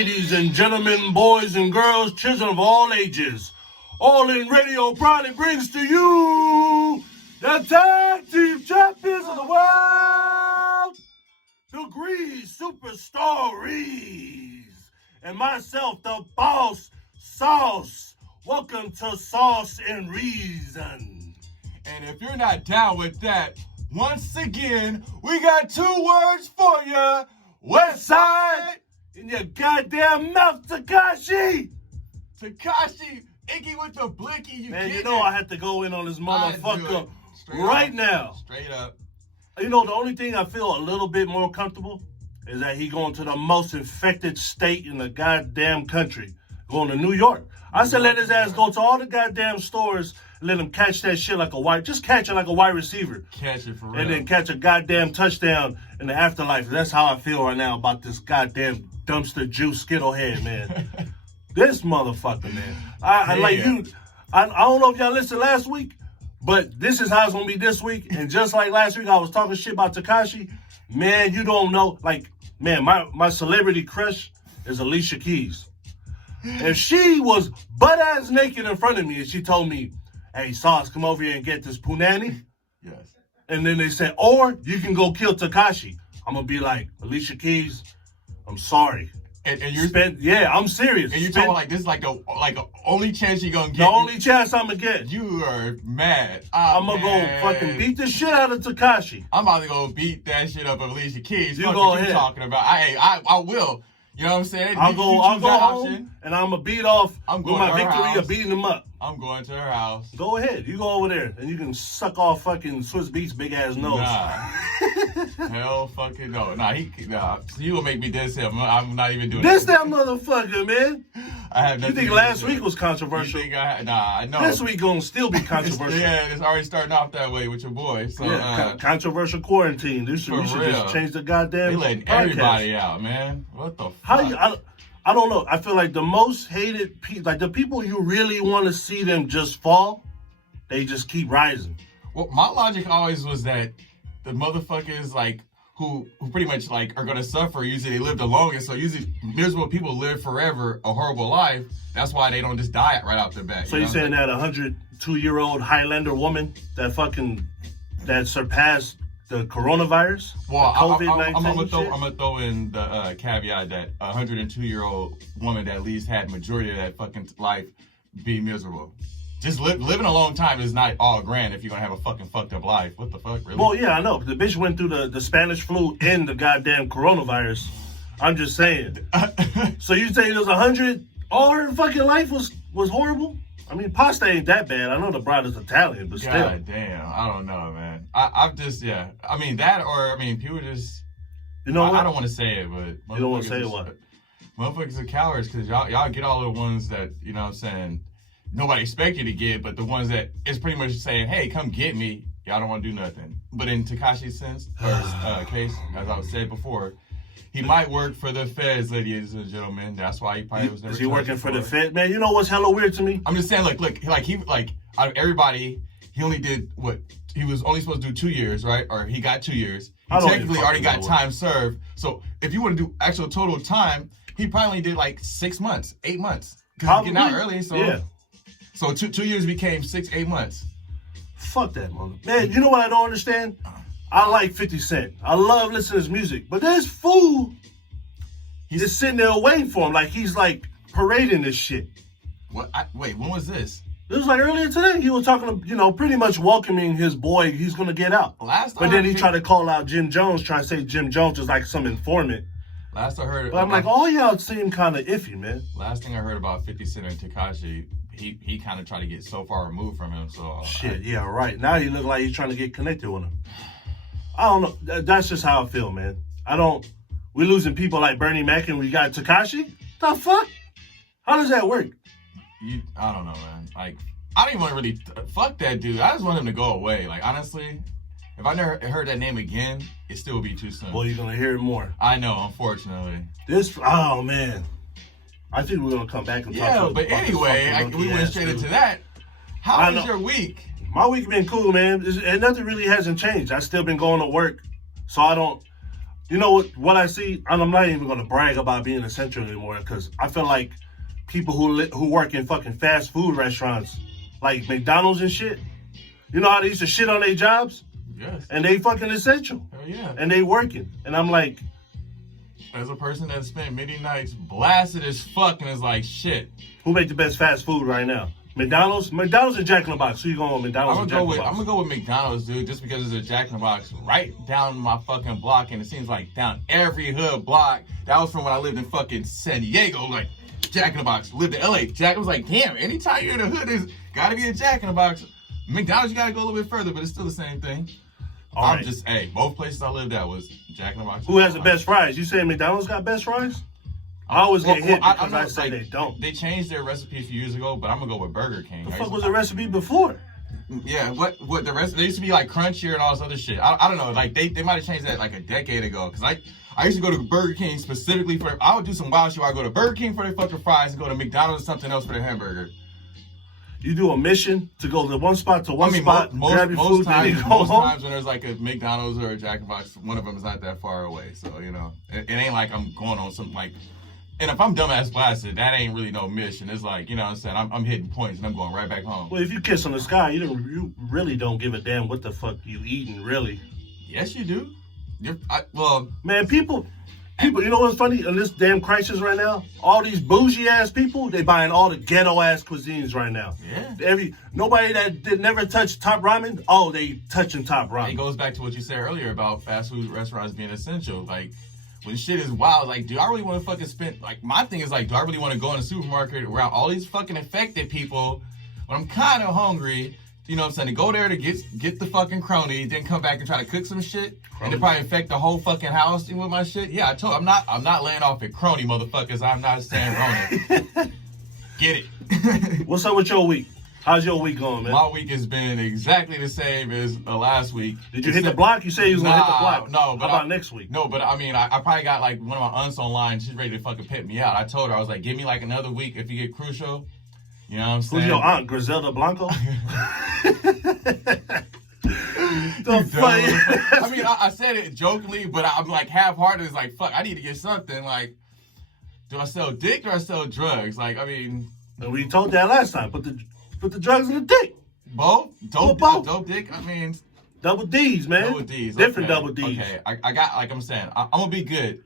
Ladies and gentlemen, boys and girls, children of all ages, All In Radio proudly brings to you the tag team champions of the world, the Grease Superstories, and myself, the boss, Sauce. Welcome to Sauce and Reason. And if you're not down with that, once again, we got 2 words for you. West Side in your goddamn mouth, Tekashi. Tekashi, Icky with the blicky. Man, you know I had to go in on this motherfucker right now. Straight up. You know, the only thing I feel a little bit more comfortable is that he going to the most infected state in the goddamn country, going to New York. I said let his ass go to all the goddamn stores, let him catch that shit like a wide, just catch it like a wide receiver. Catch it for real. And then catch a goddamn touchdown in the afterlife. That's how I feel right now about this goddamn dumpster juice Skittlehead, man. This motherfucker, man. I like you. I don't know if y'all listened last week, but this is how it's gonna be this week. And just like last week, I was talking shit about Tekashi. Man, you don't know. Like, man, my celebrity crush is Alicia Keys. If she was butt-ass naked in front of me and she told me, hey, Sauce, come over here and get this punani. Yes. And then they said, or you can go kill Tekashi. I'm going to be like, Alicia Keys, I'm sorry. And you're I'm serious. And you're talking like this is like the only chance you're going to get. The only chance I'm going to get. You are mad. I'm going to go fucking beat the shit out of Tekashi. I'm about to go beat that shit up of Alicia Keys. You go ahead. What you talking about? I will. You know what I'm saying? I'll go home and I'm going to beat off with my victory of beating him up. I'm going to her house. Go ahead. You go over there and you can suck off fucking Swiss Beats big ass nose. Nah. Hell fucking no. Nah, you will make me diss him. I'm not even doing Diss that motherfucker, man. I have nothing. You think last week was controversial? Nah, no. This week gonna still be controversial. It's already starting off that way with your boy. So, yeah, controversial quarantine. We should just change the goddamn. They letting everybody out, man. What the fuck? I don't know. I feel like the most hated people, like the people you really want to see them just fall, they just keep rising. Well, my logic always was that the motherfuckers like who pretty much like are gonna suffer. Usually they live the longest, so usually miserable people live forever a horrible life. That's why they don't just die right off the bat. So you're saying that 102-year-old Highlander woman that surpassed the coronavirus? Well, I'm gonna throw in the caveat that a 102-year-old woman that at least had majority of that fucking life be miserable. Just living a long time is not all grand if you're gonna have a fucking fucked up life. What the fuck, really? Well, yeah, I know. The bitch went through the Spanish flu and the goddamn coronavirus. I'm just saying. So you saying there's 100? All her fucking life was horrible? I mean, pasta ain't that bad. I know the bride is Italian, but still. God damn, I don't know, man. I'm just, yeah. I mean, that or, people just, you know what? I don't want to say it, but. You don't want to say what? Motherfuckers are cowards because y'all get all the ones that, you know what I'm saying, nobody expect you to get, but the ones that it's pretty much saying, hey, come get me, y'all don't want to do nothing. But in Tekashi's sense, or case, as I said before, he might work for the feds, ladies and gentlemen. That's why he probably was never. Is he working for the feds? Man, you know what's hella weird to me? I'm just saying, out of everybody, he only did what? He was only supposed to do 2 years, right? Or he got 2 years. He technically already got time served. So if you want to do actual total time, he probably only did like 6 months, 8 months. Because he's getting out early, so yeah. So 2 years became 6-8 months. Fuck that mother. Man, you know what I don't understand? I like 50 Cent. I love listening to his music. But this fool, he's just sitting there waiting for him. Like he's like parading this shit. What? Wait, when was this? It was like earlier today. He was talking, pretty much welcoming his boy. He's going to get out. But then he tried to call out Jim Jones, trying to say Jim Jones was like some informant. Last I heard. But I'm like, all y'all seem kind of iffy, man. Last thing I heard about 50 Cent and Tekashi, he kind of tried to get so far removed from him. So shit, yeah, right. Now he look like he's trying to get connected with him. I don't know. That's just how I feel, man. We're losing people like Bernie Mac and we got Tekashi? The fuck? How does that work? I don't know, man. Like, I don't even want to really fuck that dude. I just want him to go away. Like, honestly, if I never heard that name again, it still would be too soon. Well, you're going to hear it more. I know, unfortunately. Oh, man. I think we're going to come back and talk about it. Yeah, but anyway, we went straight into that. How was your week? My week been cool, man. And nothing really hasn't changed. I've still been going to work. So You know what I see? And I'm not even going to brag about being essential anymore because I feel like people who work in fucking fast food restaurants, like McDonald's and shit, you know how they used to shit on their jobs? Yes. And they fucking essential. Hell yeah. And they working. And I'm like... As a person that spent many nights blasted as fuck and is like, shit. Who make the best fast food right now? McDonald's? McDonald's and Jack in the Box. Who you going with, McDonald's or Jack in the Box? I'm gonna go with McDonald's, dude, just because there's a Jack in the Box right down my fucking block, and it seems like down every hood block. That was from when I lived in fucking San Diego, like Jack in the Box. Lived in LA. Jack was like, damn, anytime you're in the hood, there's gotta be a Jack in the Box. McDonald's, you gotta go a little bit further, but it's still the same thing. All right. Both places I lived at was Jack in the Box. Who has the best fries? You saying McDonald's got best fries? I always get hit because I say they don't. They changed their recipe a few years ago, but I'm gonna go with Burger King. The fuck was the recipe before? Yeah, what the rest? They used to be like crunchier and all this other shit. I don't know. Like they might have changed that like a decade ago. Cause I used to go to Burger King specifically for. I would do some wild shit. I go to Burger King for their fucking fries and go to McDonald's or something else for their hamburger. You do a mission to go to one spot to one spot, grab your food, then you go most home? times when there's like a McDonald's or a Jack in the Box, one of them is not that far away. So, you know, it ain't like I'm going on some like, and if I'm dumbass blasted, that ain't really no mission. It's like, you know what I'm saying? I'm hitting points and I'm going right back home. Well, if you kiss on the sky, you really don't give a damn what the fuck you eating, really. Yes, you do. Man, people, you know what's funny? In this damn crisis right now, all these bougie ass people, they buying all the ghetto ass cuisines right now. Yeah. Nobody that never touched top ramen, they touching top ramen. It goes back to what you said earlier about fast food restaurants being essential. Like, when shit is wild, like, do I really want to fucking spend, like, my thing is like, do I really want to go in a supermarket around all these fucking infected people when I'm kind of hungry? You know what I'm saying? To go there to get the fucking crony, then come back and try to cook some shit, and then probably infect the whole fucking house with my shit. Yeah, I'm not laying off at crony, motherfuckers. I'm not saying Rona. Get it. What's up with your week? How's your week going, man? My week has been exactly the same as last week. Did you hit the block? You say you was gonna hit the block. No, but how about next week? No, but I mean, I probably got like one of my aunts online. She's ready to fucking pit me out. I told her, I was like, give me like another week if you get crucial. You know what I'm saying? Who's your aunt, Griselda Blanco? I mean, I said it jokingly, but I'm like half-hearted. It's like, fuck, I need to get something. Like, do I sell dick or I sell drugs? Like, I mean... And we told that last time. Put the drugs in the dick. Both? Dope dick? I mean... Double D's, man. Double D's. Different double D's. Okay, I got, like I'm saying, I'm going to be good.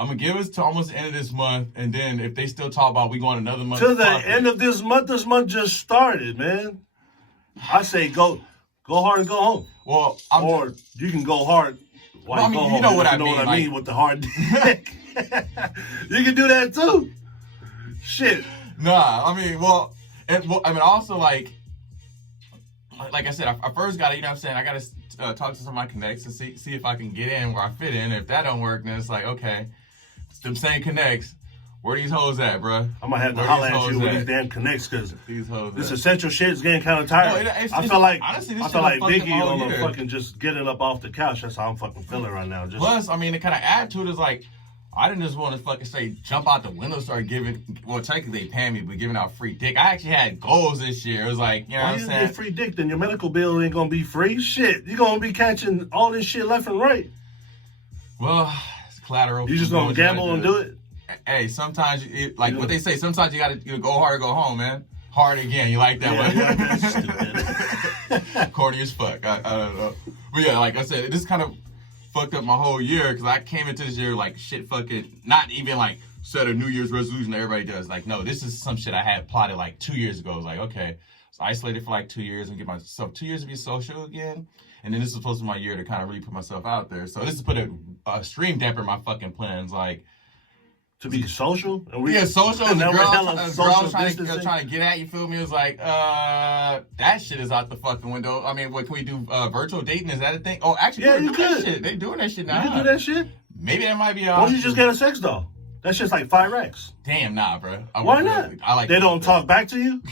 I'm going to give us to almost the end of this month, and then if they still talk about we going another month... To the end of this month just started, man. I say go hard and go home. Well, or you can go hard while you go home. You know what I mean. You know what I mean with the hard dick. You can do that too. Shit. Nah, I mean, also, like I said, I first got to, you know what I'm saying, I got to talk to some of my connects and see if I can get in where I fit in. If that don't work, then it's like, okay, it's them same connects. Where these hoes at, bro? I'm gonna have to holler at you with these damn connects because this essential shit is getting kind of tired. No, I feel like Biggie on fucking just getting up off the couch. That's how I'm fucking feeling right now. Plus, I mean, the kind of attitude is like, I didn't just want to fucking say jump out the window, start giving. Well, technically they pay me, but giving out free dick. I actually had goals this year. It was like, you know what I'm saying? Get free dick, then your medical bill ain't gonna be free. Shit, you're gonna be catching all this shit left and right. Well, it's collateral. You just gonna gamble and do it? Hey, sometimes, what they say, sometimes you gotta go hard or go home, man. Hard again, you like that one? Yeah, stupid. Corny as fuck. I don't know. But yeah, like I said, it just kind of fucked up my whole year because I came into this year like shit fucking, not even like set a New Year's resolution that everybody does. Like, no, this is some shit I had plotted like 2 years ago. I was like, okay, so isolated for like 2 years and get myself 2 years to be social again. And then this is supposed to be my year to kind of really put myself out there. So this is put a stream damper in my fucking plans. Like, to be social? Social. And the girl trying to get at you, feel me? It was like, that shit is out the fucking window. I mean, what can we do? Virtual dating, is that a thing? Oh, actually, yeah, you could. Shit. They doing that shit now. You can do that shit? Maybe that might be Why don't you just get a sex doll? That shit's like 5 racks. Damn, nah, bro. Why not? I like they don't talk back to you?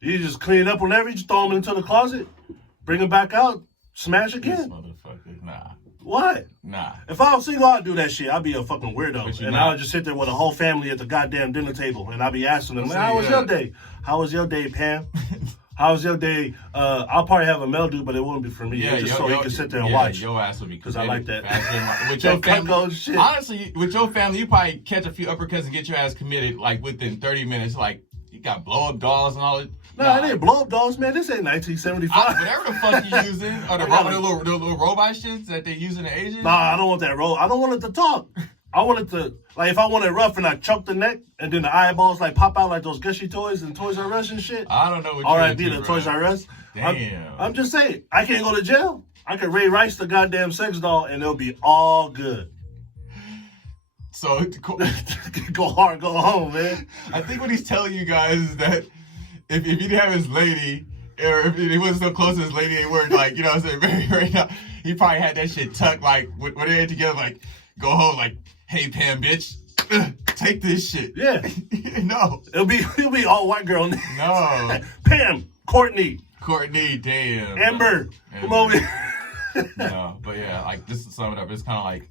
You just clean it up whenever, you just throw them into the closet, bring them back out, smash again. This motherfucker, nah. What? Nah. If I was single, I'd do that shit. I'd be a fucking weirdo. And I would just sit there with a whole family at the goddamn dinner table. And I'd be asking them, how was your day? How was your day, Pam? How was your day? I'll probably have a Meldew, but it won't be for me. Yeah, just so you can sit there and watch. Your ass would be because I like that. With your family, shit. Honestly, with your family, you probably catch a few uppercuts and get your ass committed like within 30 minutes. Like you got blow up dolls and all that. No, it ain't blow up dolls, man. This ain't 1975. Whatever the fuck you using, or the little robot shits that they use in the Asian. Nah, I don't want that roll. I don't want it to talk. I want it to, like, if I want it rough and I choke the neck and then the eyeballs, like, pop out like those gushy toys and Toys R Us and shit. I don't know what you're R.I.P. the Toys R Us. Damn. I'm just saying, I can't go to jail. I can Ray Rice the goddamn sex doll and it'll be all good. So, go hard, go home, man. I think what he's telling you guys is that if he didn't have his lady, or if he wasn't so close to his lady, they weren't like, you know what I'm saying, right now, he probably had that shit tucked, like, when they had together, like, go home, like, hey, Pam, bitch, take this shit. Yeah. No. It'll be all white girl. No. Pam, Courtney, damn. Amber. Come over here. No, but yeah, like, just to sum it up, it's kind of like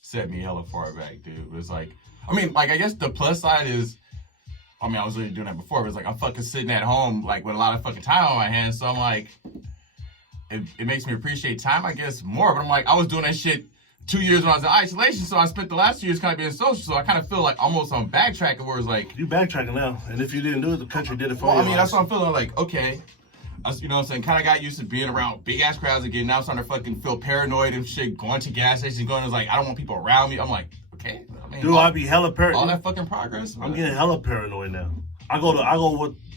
set me hella far back, dude. It was like, I mean, like, I guess the plus side is, I mean, I was already doing that before, but it's like, I'm fucking sitting at home, like, with a lot of fucking time on my hands, so I'm like, it makes me appreciate time, I guess, more, but I'm like, I was doing that shit 2 years when I was in isolation, so I spent the last 2 years kind of being social, so I kind of feel like almost on backtracking, where it's like... You backtracking now, and if you didn't do it, the country did it for you. I mean, that's what I'm feeling like, okay, you know what I'm saying, kind of got used to being around big-ass crowds again, now I'm starting to fucking feel paranoid and shit, going to gas stations, going, it's like, I don't want people around me, I'm like, okay, I mean... Dude, I be hella paranoid. All that fucking progress. I'm getting hella paranoid now. I go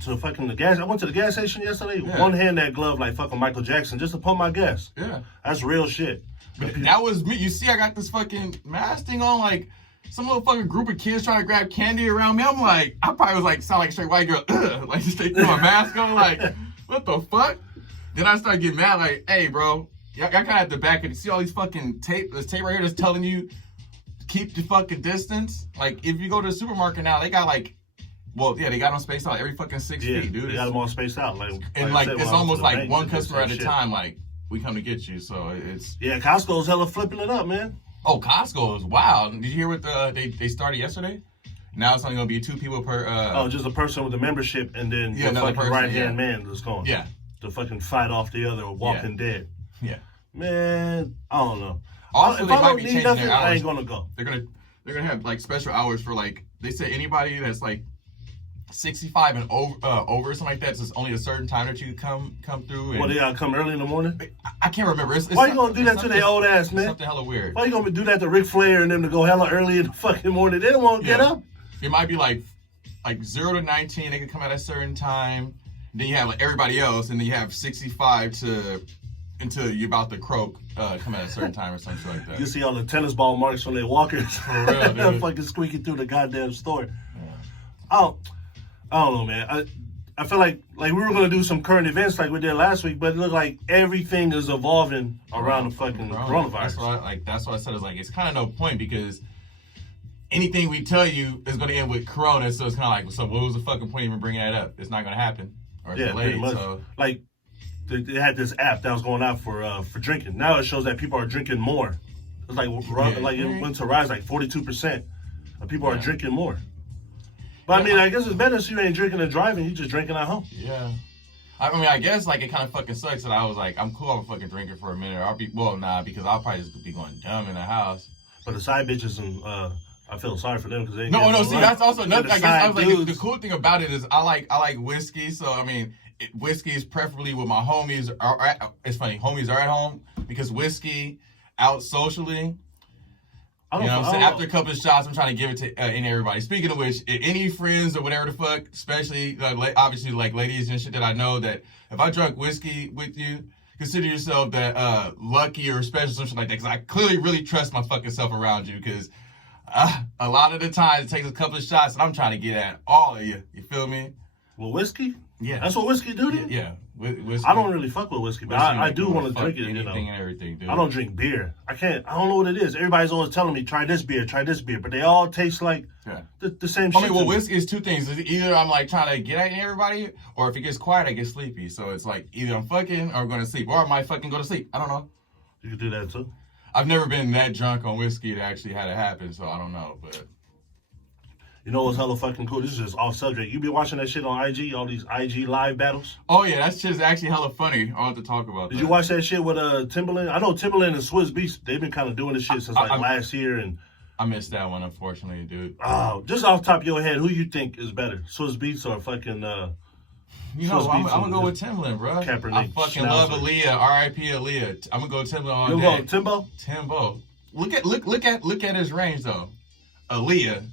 to fucking the gas. I went to the gas station yesterday. Yeah. One hand that glove like fucking Michael Jackson just to pump my gas. Yeah. That's real shit. But that was me. You see, I got this fucking mask thing on, like some little fucking group of kids trying to grab candy around me. I'm like, I probably was like, sound like a straight white girl, like just taking my mask on, like, what the fuck? Then I started getting mad, like, hey, bro, y'all kind of at the back and see all these fucking tape. This tape right here that's telling you keep the fucking distance. Like, if you go to the supermarket now, they got like. Well, yeah, they got them spaced out every fucking 6 feet, dude. They got them all spaced out. And like it's almost like one customer at a time, like, we come to get you, so it's... Yeah, Costco's hella flipping it up, man. Oh, Costco is wild. Did you hear what they started yesterday? Now it's only going to be 2 people per... just a person with a membership and then the fucking right-hand man that's going to to fucking fight off the other Walking Dead. Yeah. Man, I don't know. Also, if they I might don't be need changing nothing, their hours. I ain't going to go. They're gonna have like special hours for like... They said anybody that's like 65 and over something like that, so it's only a certain time that you come through. And they gotta come early in the morning? I can't remember. Why you gonna do that to their old ass, man? Something hella weird. Why you gonna do that to Ric Flair and them to go hella early in the fucking morning? They don't want to get up. It might be like 0 to 19. They can come at a certain time. Then you have like everybody else, and then you have 65 to until you're about to croak, come at a certain time or something like that. You see all the tennis ball marks from their walkers. For real, dude. Fucking squeaking through the goddamn store. Yeah. I don't know, man. I feel like we were gonna do some current events like we did last week, but it looked like everything is evolving around the fucking coronavirus. That's what I said. Is like it's kind of no point because anything we tell you is gonna end with corona. So it's kind of like, so what was the fucking point even bringing that up? It's not gonna happen, or it's delayed. So like they had this app that was going out for drinking. Now it shows that people are drinking more. It's like it went to rise like 42%. People are drinking more. But I mean, I guess it's better if you ain't drinking and driving. You just drinking at home. Yeah. I mean, I guess like it kind of fucking sucks that I was like, I'm cool. I'm fucking drinking for a minute. Because I'll probably just be going dumb in the house. But the side bitches and I feel sorry for them because they see, that's also another. I guess I was like, the cool thing about it is I like whiskey. So I mean, whiskey is preferably with my homies. It's funny, homies are at home because whiskey out socially. You know what I'm saying? After a couple of shots, I'm trying to give it to everybody. Speaking of which, any friends or whatever the fuck, especially obviously like ladies and shit that I know, that if I drunk whiskey with you, consider yourself that lucky or special, something like that. Because I clearly really trust my fucking self around you. Because a lot of the times it takes a couple of shots and I'm trying to get at all of you. You feel me? Well, whiskey? Yeah. That's what whiskey do to you? Yeah. Whiskey. I don't really fuck with whiskey, but I do want to drink it, anything and everything, dude. I don't drink beer. I don't know what it is. Everybody's always telling me, try this beer, but they all taste like the same shit. I mean, well, whiskey is two things. Either I'm like trying to get at everybody, or if it gets quiet, I get sleepy. So it's like either I'm fucking or I'm going to sleep, or I might fucking go to sleep. I don't know. You could do that too. I've never been that drunk on whiskey to actually had it happen, so I don't know, but... You know what's hella fucking cool? This is just off subject. You be watching that shit on IG, all these IG live battles? Oh yeah, that shit is actually hella funny. I'll have to talk about that. Did you watch that shit with Timberland? I know Timberland and Swizz Beatz, they've been kind of doing this shit since last year. And I missed that one, unfortunately, dude. Just off the top of your head, who you think is better? Swizz Beatz or fucking You know, I'm gonna go with Timberland, bro. Kaepernick, I fucking love Aaliyah. R.I.P. Aaliyah. I'm gonna go Timberland all day. You go Timbo? Timbo. Look at his range though. Aaliyah.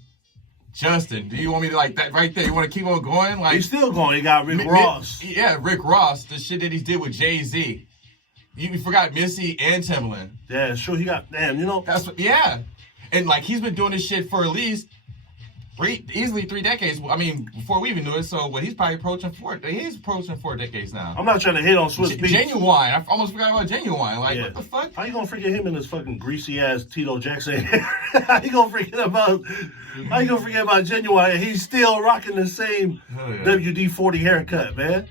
Justin, do you want me to like that right there? You want to keep on going? Like He's still going. He got Rick Ross. Yeah, Rick Ross. The shit that he did with Jay-Z. You forgot Missy and Timberland. Yeah, sure. He got That's and like he's been doing this shit for at least easily 3 decades. I mean, before we even knew it. So he's probably approaching 4. He's approaching 4 decades now. I'm not trying to hit on Swizz Beatz. Genuine. I almost forgot about Genuine. Like what the fuck? How you gonna forget him and his fucking greasy ass Tito Jackson? How you gonna forget about Genuine? He's still rocking the same WD-40 haircut, man.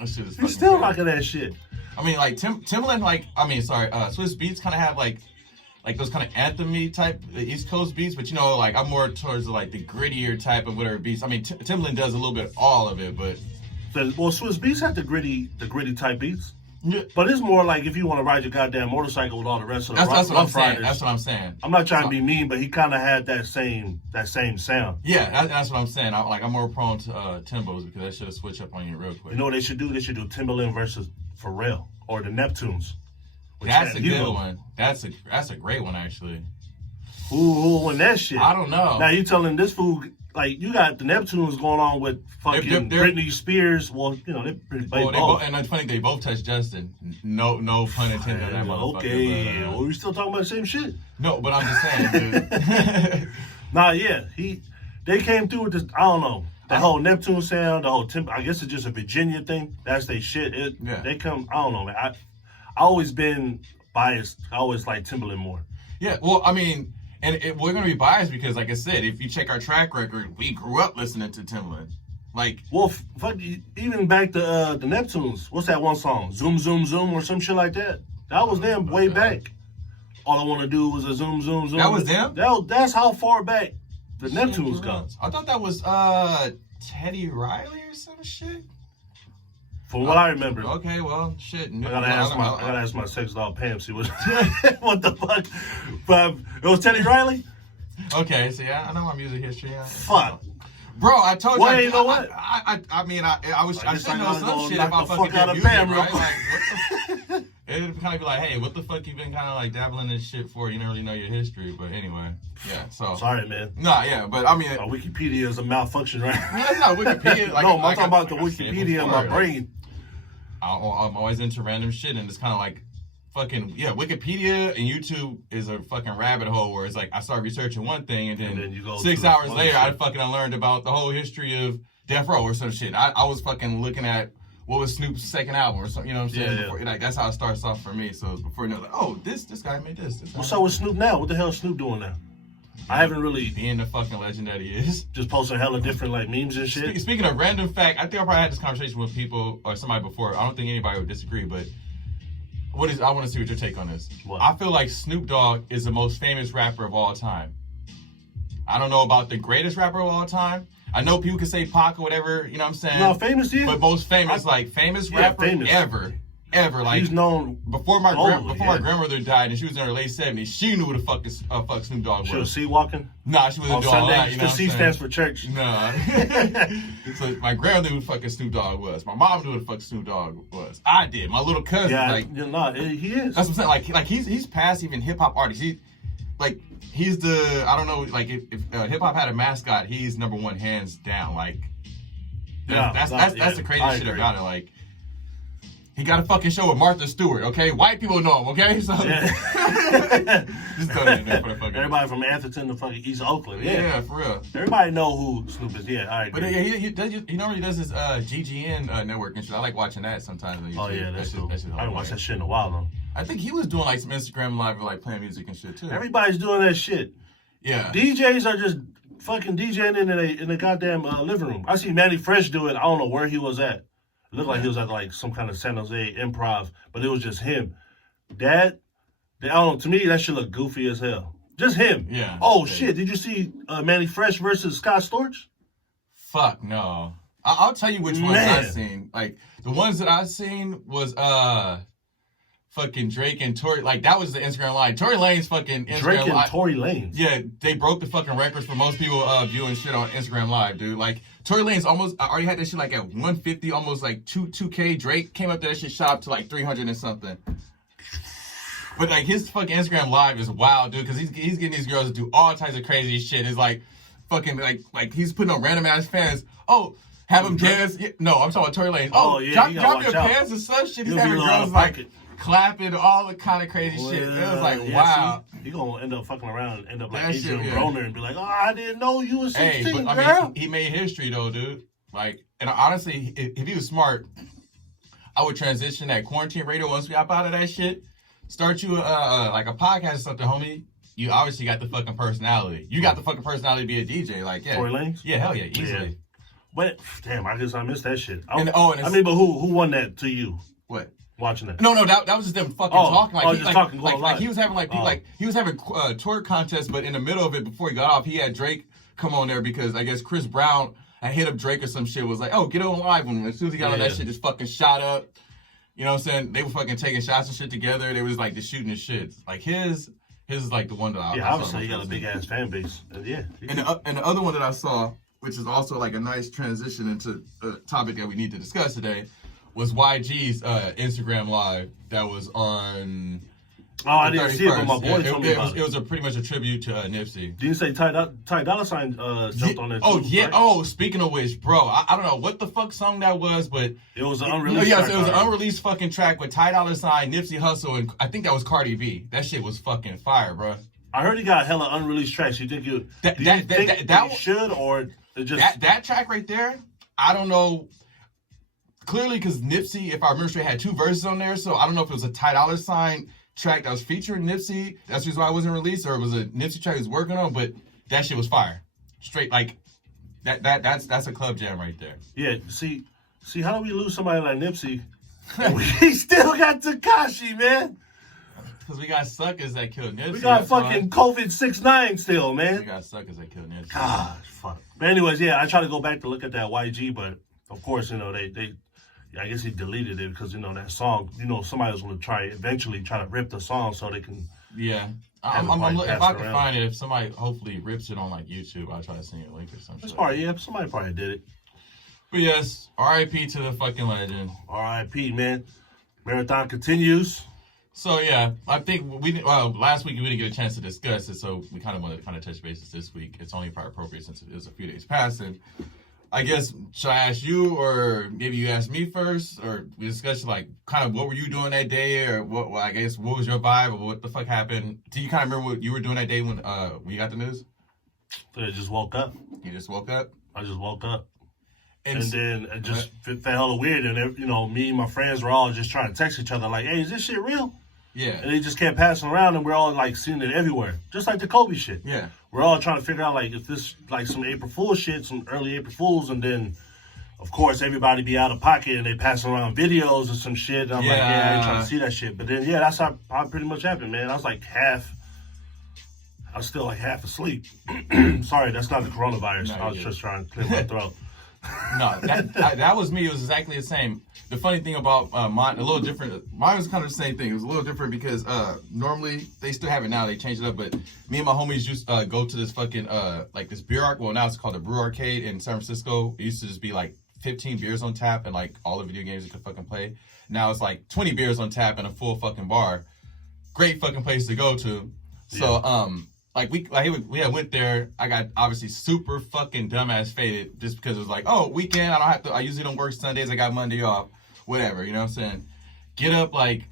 That shit is He's still rocking that shit. I mean, like Timberland, Swizz Beatz kind of have like those kind of anthem-y type East Coast beats, but like I'm more towards like the grittier type of whatever beats. I mean, Timberland does a little bit all of it, but Swizz Beatz had the gritty type beats. Yeah. But it's more like if you want to ride your goddamn motorcycle with all the rest of the that's what I'm saying. riders. That's what I'm saying. I'm not trying to be mean, but he kind of had that same sound. Yeah, that's what I'm saying. I'm more prone to Timbos because that should switch up on you real quick. You know what they should do? They should do Timberland versus Pharrell or the Neptunes. That's a good one. That's a great one actually. Who will win that shit? I don't know. Now you telling this fool like you got the Neptunes going on with fucking Britney Spears. Well, they both. And it's funny they both touched Justin. No pun intended on that motherfucker. Okay, well, we still talking about the same shit. No, but I'm just saying, dude. They came through with this. I don't know. The whole Neptune sound, the whole I guess it's just a Virginia thing. That's their shit. They come. I don't know, man. I always been biased. I always like Timberland more. Yeah, well, I mean, we're gonna be biased because, like I said, if you check our track record, we grew up listening to Timberland. Like, well, fuck, even back to the Neptunes. What's that one song? Zoom, zoom, zoom, or some shit like that. That was them way back. All I want to do was a zoom, zoom, zoom. That was them. That's how far back the Neptunes go. I thought that was Teddy Riley or some shit. From what I remember. Okay, well, shit. I gotta ask my sex doll Pam. See what the fuck. But it was Teddy Riley. Okay, so yeah, I know my music history. Yeah. Fuck, bro, I told you. Well, you know what? I should know some shit if I fucking get music, Pam, right? Like, what the it'd kind of be like, hey, what the fuck you been kind of like dabbling in this shit for? You don't really know your history, but anyway, yeah. So sorry, man. Nah, yeah, but I mean, Wikipedia is a malfunction, right? No, it's not Wikipedia. No, I'm talking about the Wikipedia in my brain. I'm always into random shit, and it's kind of like fucking Wikipedia and YouTube is a fucking rabbit hole where it's like I start researching one thing, and then you go 6 hours later I fucking learned about the whole history of Death Row or some shit. I was fucking looking at what was Snoop's second album or something, you know what I'm saying? Yeah. Before, like that's how it starts off for me. So it was before you know, like, oh, this guy made this. What's up with Snoop now? What the hell is Snoop doing now? I haven't really being the fucking legend that he is. Just posting hella different like memes and shit. Speaking of random fact, I think I probably had this conversation with people or somebody before. I don't think anybody would disagree, but I want to see what your take on this. What? I feel like Snoop Dogg is the most famous rapper of all time. I don't know about the greatest rapper of all time. I know people can say Pac or whatever, you know what I'm saying? No, famous is. But most famous, rapper ever. Like, he's known before my grandmother died and she was in her late 70s. She knew who the fuck Snoop Dogg was. She was sea-walking? Nah, she wasn't doing all that. You know because C stands for church. Nah. So my grandmother knew who the fucking Snoop Dogg was. My mom knew who the fuck Snoop Dogg was. I did. My little cousin. Yeah, he is. That's what I'm saying. Like he's past even hip hop artists. He's the, I don't know, like if hip hop had a mascot, he's number one hands down. Like that's the crazy shit about it. Like he got a fucking show with Martha Stewart, okay? White people know him, okay? So just throw that in there for the fucking. Everybody from Atherton to fucking East Oakland. Yeah, for real. Everybody know who Snoop is. Yeah, I agree. But he normally does his GGN network and shit. I like watching that sometimes on YouTube. Oh yeah, that's cool. I haven't watched that shit in a while though. I think he was doing like some Instagram live or like playing music and shit too. Everybody's doing that shit. Yeah. DJs are just fucking DJing in the goddamn living room. I see Manny Fresh do it. I don't know where he was at. It looked like he was at like some kind of San Jose improv, but it was just him. I don't know, to me that shit look goofy as hell. Just him. Yeah. Oh shit! Did you see Manny Fresh versus Scott Storch? Fuck no. I'll tell you which ones I've seen. Like the ones that I've seen was fucking Drake and Tory. Like that was the Instagram Live. Tory Lanez fucking Instagram Drake and Live. Tory Lanez. Yeah, they broke the fucking records for most people viewing shit on Instagram Live, dude. Like Tory Lanez almost already had that shit like at 150, almost like 2K. Drake came up there, that shit shot up to like 300 and something. But like his fucking Instagram Live is wild, dude, because he's getting these girls to do all types of crazy shit. It's like fucking like he's putting on random ass fans. Oh, have him dance. Yeah, no, I'm talking about Tory Lanez. Oh, yeah, drop your pants and some shit. He's having girls like clapping, all the kind of crazy shit. It was like, wow. See, you gonna end up fucking around and end up like Adrian Broner and be like, oh, I didn't know you was 16, hey, but, girl. I mean, he made history though, dude. Like, and honestly, if he was smart, I would transition that quarantine radio once we hop out of that shit. Start you like a podcast or something, homie. You obviously got the fucking personality. You got the fucking personality to be a DJ. Like, yeah. Tory Lanez? Yeah, hell yeah, easily. Yeah. But damn, I guess I missed that shit. But who won that to you? What? Watching that? No, that was just them fucking talking. Like, talking. Like he was having like people like he was having tour contests, but in the middle of it, before he got off, he had Drake come on there because I guess Chris Brown had hit up Drake or some shit. Was like, oh, get on live. And as soon as he got on that shit, just fucking shot up. You know what I'm saying? They were fucking taking shots and shit together. They was like just shooting the shit. Like his is like the one that I obviously he got a big ass fan base. And the other one that I saw, which is also like a nice transition into a topic that we need to discuss today, was YG's Instagram Live that was on. Oh, I didn't see it, but my boy told me about it. It was pretty much a tribute to Nipsey. Did you say Ty Dolla $ign jumped on there too? Oh, yeah. Right? Oh, speaking of which, bro, I don't know what the fuck song that was, but... It was an unreleased track. It was an unreleased fucking track with Ty Dolla $ign, Nipsey Hussle, and I think that was Cardi B. That shit was fucking fire, bro. I heard he got hella unreleased tracks. You think you should, or just... That track right there, I don't know... Clearly, because Nipsey, if I remember straight, had 2 verses on there, so I don't know if it was a Ty Dolla $ign track that was featuring Nipsey. That's the reason why it wasn't released, or it was a Nipsey track he was working on, but that shit was fire. Straight, like, that's a club jam right there. Yeah, see, how do we lose somebody like Nipsey? We still got Tekashi, man. Because we got suckers that killed Nipsey. We got fucking COVID 6ix9ine still, man. We got suckers that killed Nipsey. Gosh, fuck. But anyways, yeah, I try to go back to look at that YG, but of course, you know, they I guess he deleted it because, you know, that song, you know, somebody was going to eventually try to rip the song so they can... Yeah. If I can find it, if somebody hopefully rips it on, like, YouTube, I'll try to send you a link or something. Somebody probably did it. But yes, R.I.P. to the fucking legend. R.I.P., man. Marathon continues. So, yeah, I think last week we didn't get a chance to discuss it, so we kind of wanted to kind of touch bases this week. It's only probably appropriate since it was a few days passing. I guess, should I ask you, or maybe you ask me first, or we discuss like kind of what were you doing that day, or what was your vibe, or what the fuck happened? Do you kind of remember what you were doing that day when you got the news? I just woke up. You just woke up? I just woke up. And then it just felt hella weird, and you know, me and my friends were all just trying to text each other like, hey, is this shit real? Yeah. And they just kept passing around, and we're all like seeing it everywhere. Just like the Kobe shit. Yeah. We're all trying to figure out like if this like some April Fool's shit, some early April Fools, and then of course everybody be out of pocket and they passing around videos or some shit. And I'm like, I ain't trying to see that shit. But then that's how it pretty much happened, man. I was still like half asleep. Sorry, that's not the coronavirus. No, I was just trying to clear my throat. No, that was me. It was exactly the same. The funny thing about mine, a little different. Mine was kind of the same thing. It was a little different because normally they still have it now. They changed it up, but me and my homies used go to this fucking like this beer arc. Well, now it's called the Brew Arcade in San Francisco. It used to just be like 15 beers on tap and like all the video games you could fucking play. Now it's like 20 beers on tap and a full fucking bar. Great fucking place to go to. So like we went there. I got obviously super fucking dumbass faded just because it was like, oh, weekend. I usually don't work Sundays. I got Monday off. Whatever, you know what I'm saying? Get up like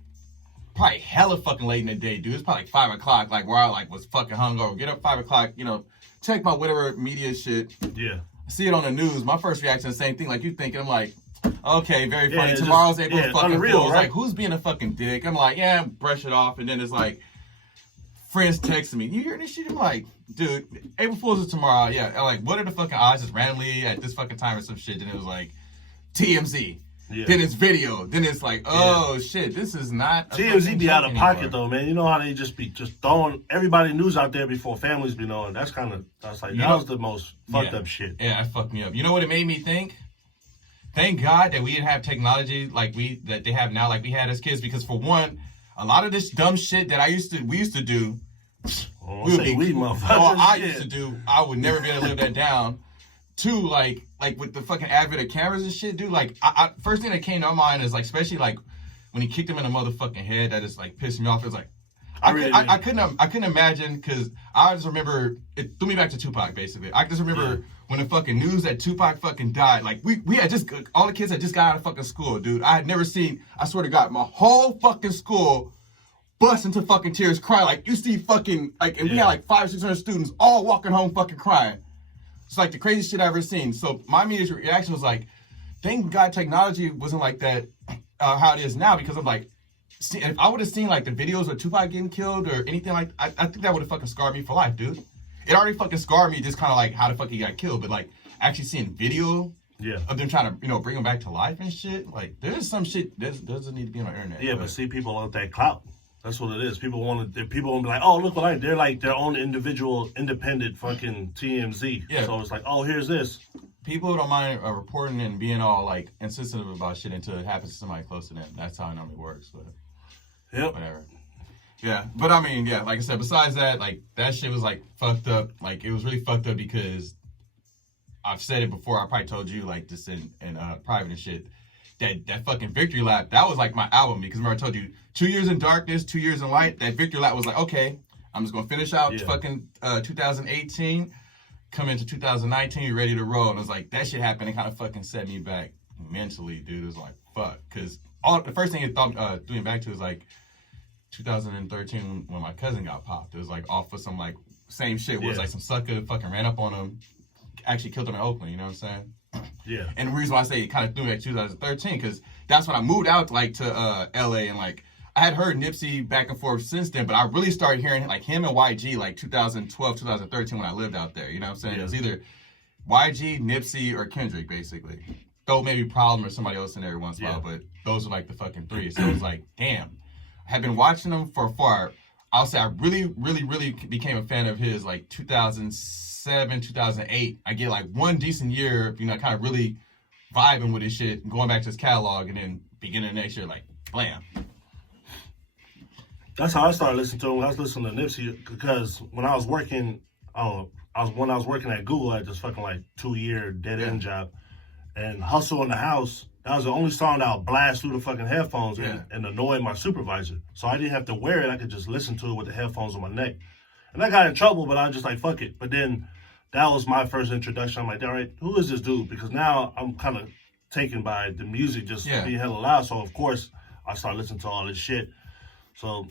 probably hella fucking late in the day, dude. It's probably like 5 o'clock, like where I like was fucking hungover. Get up 5 o'clock, you know, check my whatever media shit. Yeah. See it on the news. My first reaction, the same thing. Like you thinking, I'm like, okay, very funny. Tomorrow's April fucking Fool's. Right? Like who's being a fucking dick? I'm like, yeah, brush it off, and then it's like. Friends texting me, you hear this shit? I'm like, dude, April Fool's is tomorrow. Yeah, I'm like, what are the fucking odds just randomly at this fucking time or some shit? And it was like, TMZ. Yeah. Then it's video. Then it's like, oh shit, this is not. TMZ be out of pocket though, man. You know how they just be throwing everybody news out there before families be knowing. That's like that was the most fucked up shit. Yeah, that fucked me up. You know what it made me think? Thank God that we didn't have technology like that they have now, like we had as kids. Because for one, a lot of this dumb shit that we used to do. I used to do. I would never be able to live that down. Two, like with the fucking advent of cameras and shit, dude. Like, first thing that came to my mind is like, especially like when he kicked him in the motherfucking head, that just like pissed me off. It was like, I couldn't imagine, because I just remember it threw me back to Tupac basically. I just remember when the fucking news that Tupac fucking died. Like we had just all the kids had just got out of fucking school, dude. I had never seen. I swear to God, my whole fucking school bust into fucking tears, cry like you see fucking like, and we had like 500 or 600 students all walking home fucking crying. It's like the craziest shit I've ever seen. So my immediate reaction was like, thank God technology wasn't like that, how it is now, because I'm like, if I would have seen like the videos of Tupac getting killed or anything like, I think that would have fucking scarred me for life, dude. It already fucking scarred me just kind of like how the fuck he got killed, but like actually seeing video of them trying to, bring him back to life and shit, like there's some shit that doesn't need to be on the internet. Yeah, but see, people want that clout. That's what it is. People want to be like, oh, look what they're like their own individual, independent fucking TMZ. Yeah. So it's like, oh, here's this. People don't mind reporting and being all like insensitive about shit until it happens to somebody close to them. That's how it normally works. But whatever. Yeah, but I mean, like I said, besides that, like that shit was like fucked up. Like it was really fucked up because I've said it before. I probably told you like this in private and shit. That fucking Victory Lap, that was like my album, because remember I told you 2 years in darkness, 2 years in light. That Victory Lap was like, okay, I'm just gonna finish out fucking 2018, come into 2019, you're ready to roll. And it was like that shit happened and kind of fucking set me back mentally, dude. It was like fuck, because the first thing it threw me back to was like 2013 when my cousin got popped. It was like off of some like same shit. Where it was like some sucker fucking ran up on him, actually killed him in Oakland. You know what I'm saying? Yeah. And the reason why I say it kind of threw me back to 2013, because that's when I moved out like to LA, and like I had heard Nipsey back and forth since then, but I really started hearing like him and YG like 2012, 2013 when I lived out there. You know what I'm saying? Yeah. It was either YG, Nipsey, or Kendrick basically. Though maybe Problem or somebody else in there once in a while, but those were like the fucking three. So it was like, damn. I had been watching them for far. I'll say I really, really, really became a fan of his like 2007, 2008. I get like one decent year, kind of really vibing with his shit, going back to his catalog, and then beginning of next year, like, blam. That's how I started listening to him. I was listening to Nipsey because when I was working, when I was working at Google at this fucking like 2-year dead end job, and Hustle in the House, that was the only song that would blast through the fucking headphones and annoy my supervisor. So I didn't have to wear it. I could just listen to it with the headphones on my neck. And I got in trouble, but I was just like, fuck it. But then that was my first introduction. I'm like, all right, who is this dude? Because now I'm kind of taken by the music just being hella loud. So, of course, I started listening to all this shit. So,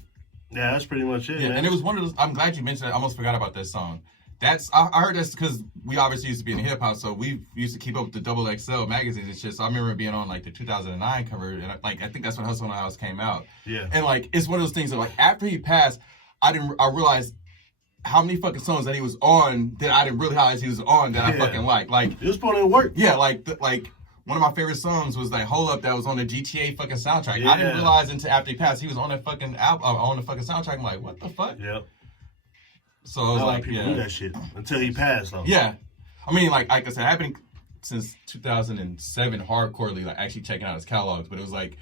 yeah, that's pretty much it, man. And it was one of those, I'm glad you mentioned it. I almost forgot about that song. I heard that's because we obviously used to be in hip hop, so we used to keep up with the Double XL magazines and shit. So I remember being on like the 2009 cover, and I think that's when Hustle in the House came out. Yeah. And like it's one of those things that like after he passed, I realized how many fucking songs that he was on that I didn't realize he was on that I fucking like. Like he was putting in work. Yeah, like one of my favorite songs was like Hold Up, that was on the GTA fucking soundtrack. Yeah. I didn't realize until after he passed he was on that fucking album, on the fucking soundtrack. I'm like, what the fuck? Yep. So I was like, people do that shit until he passed, though. Yeah, I mean, like I said, I've been since 2007 hardcorely, like actually checking out his catalogs. But it was like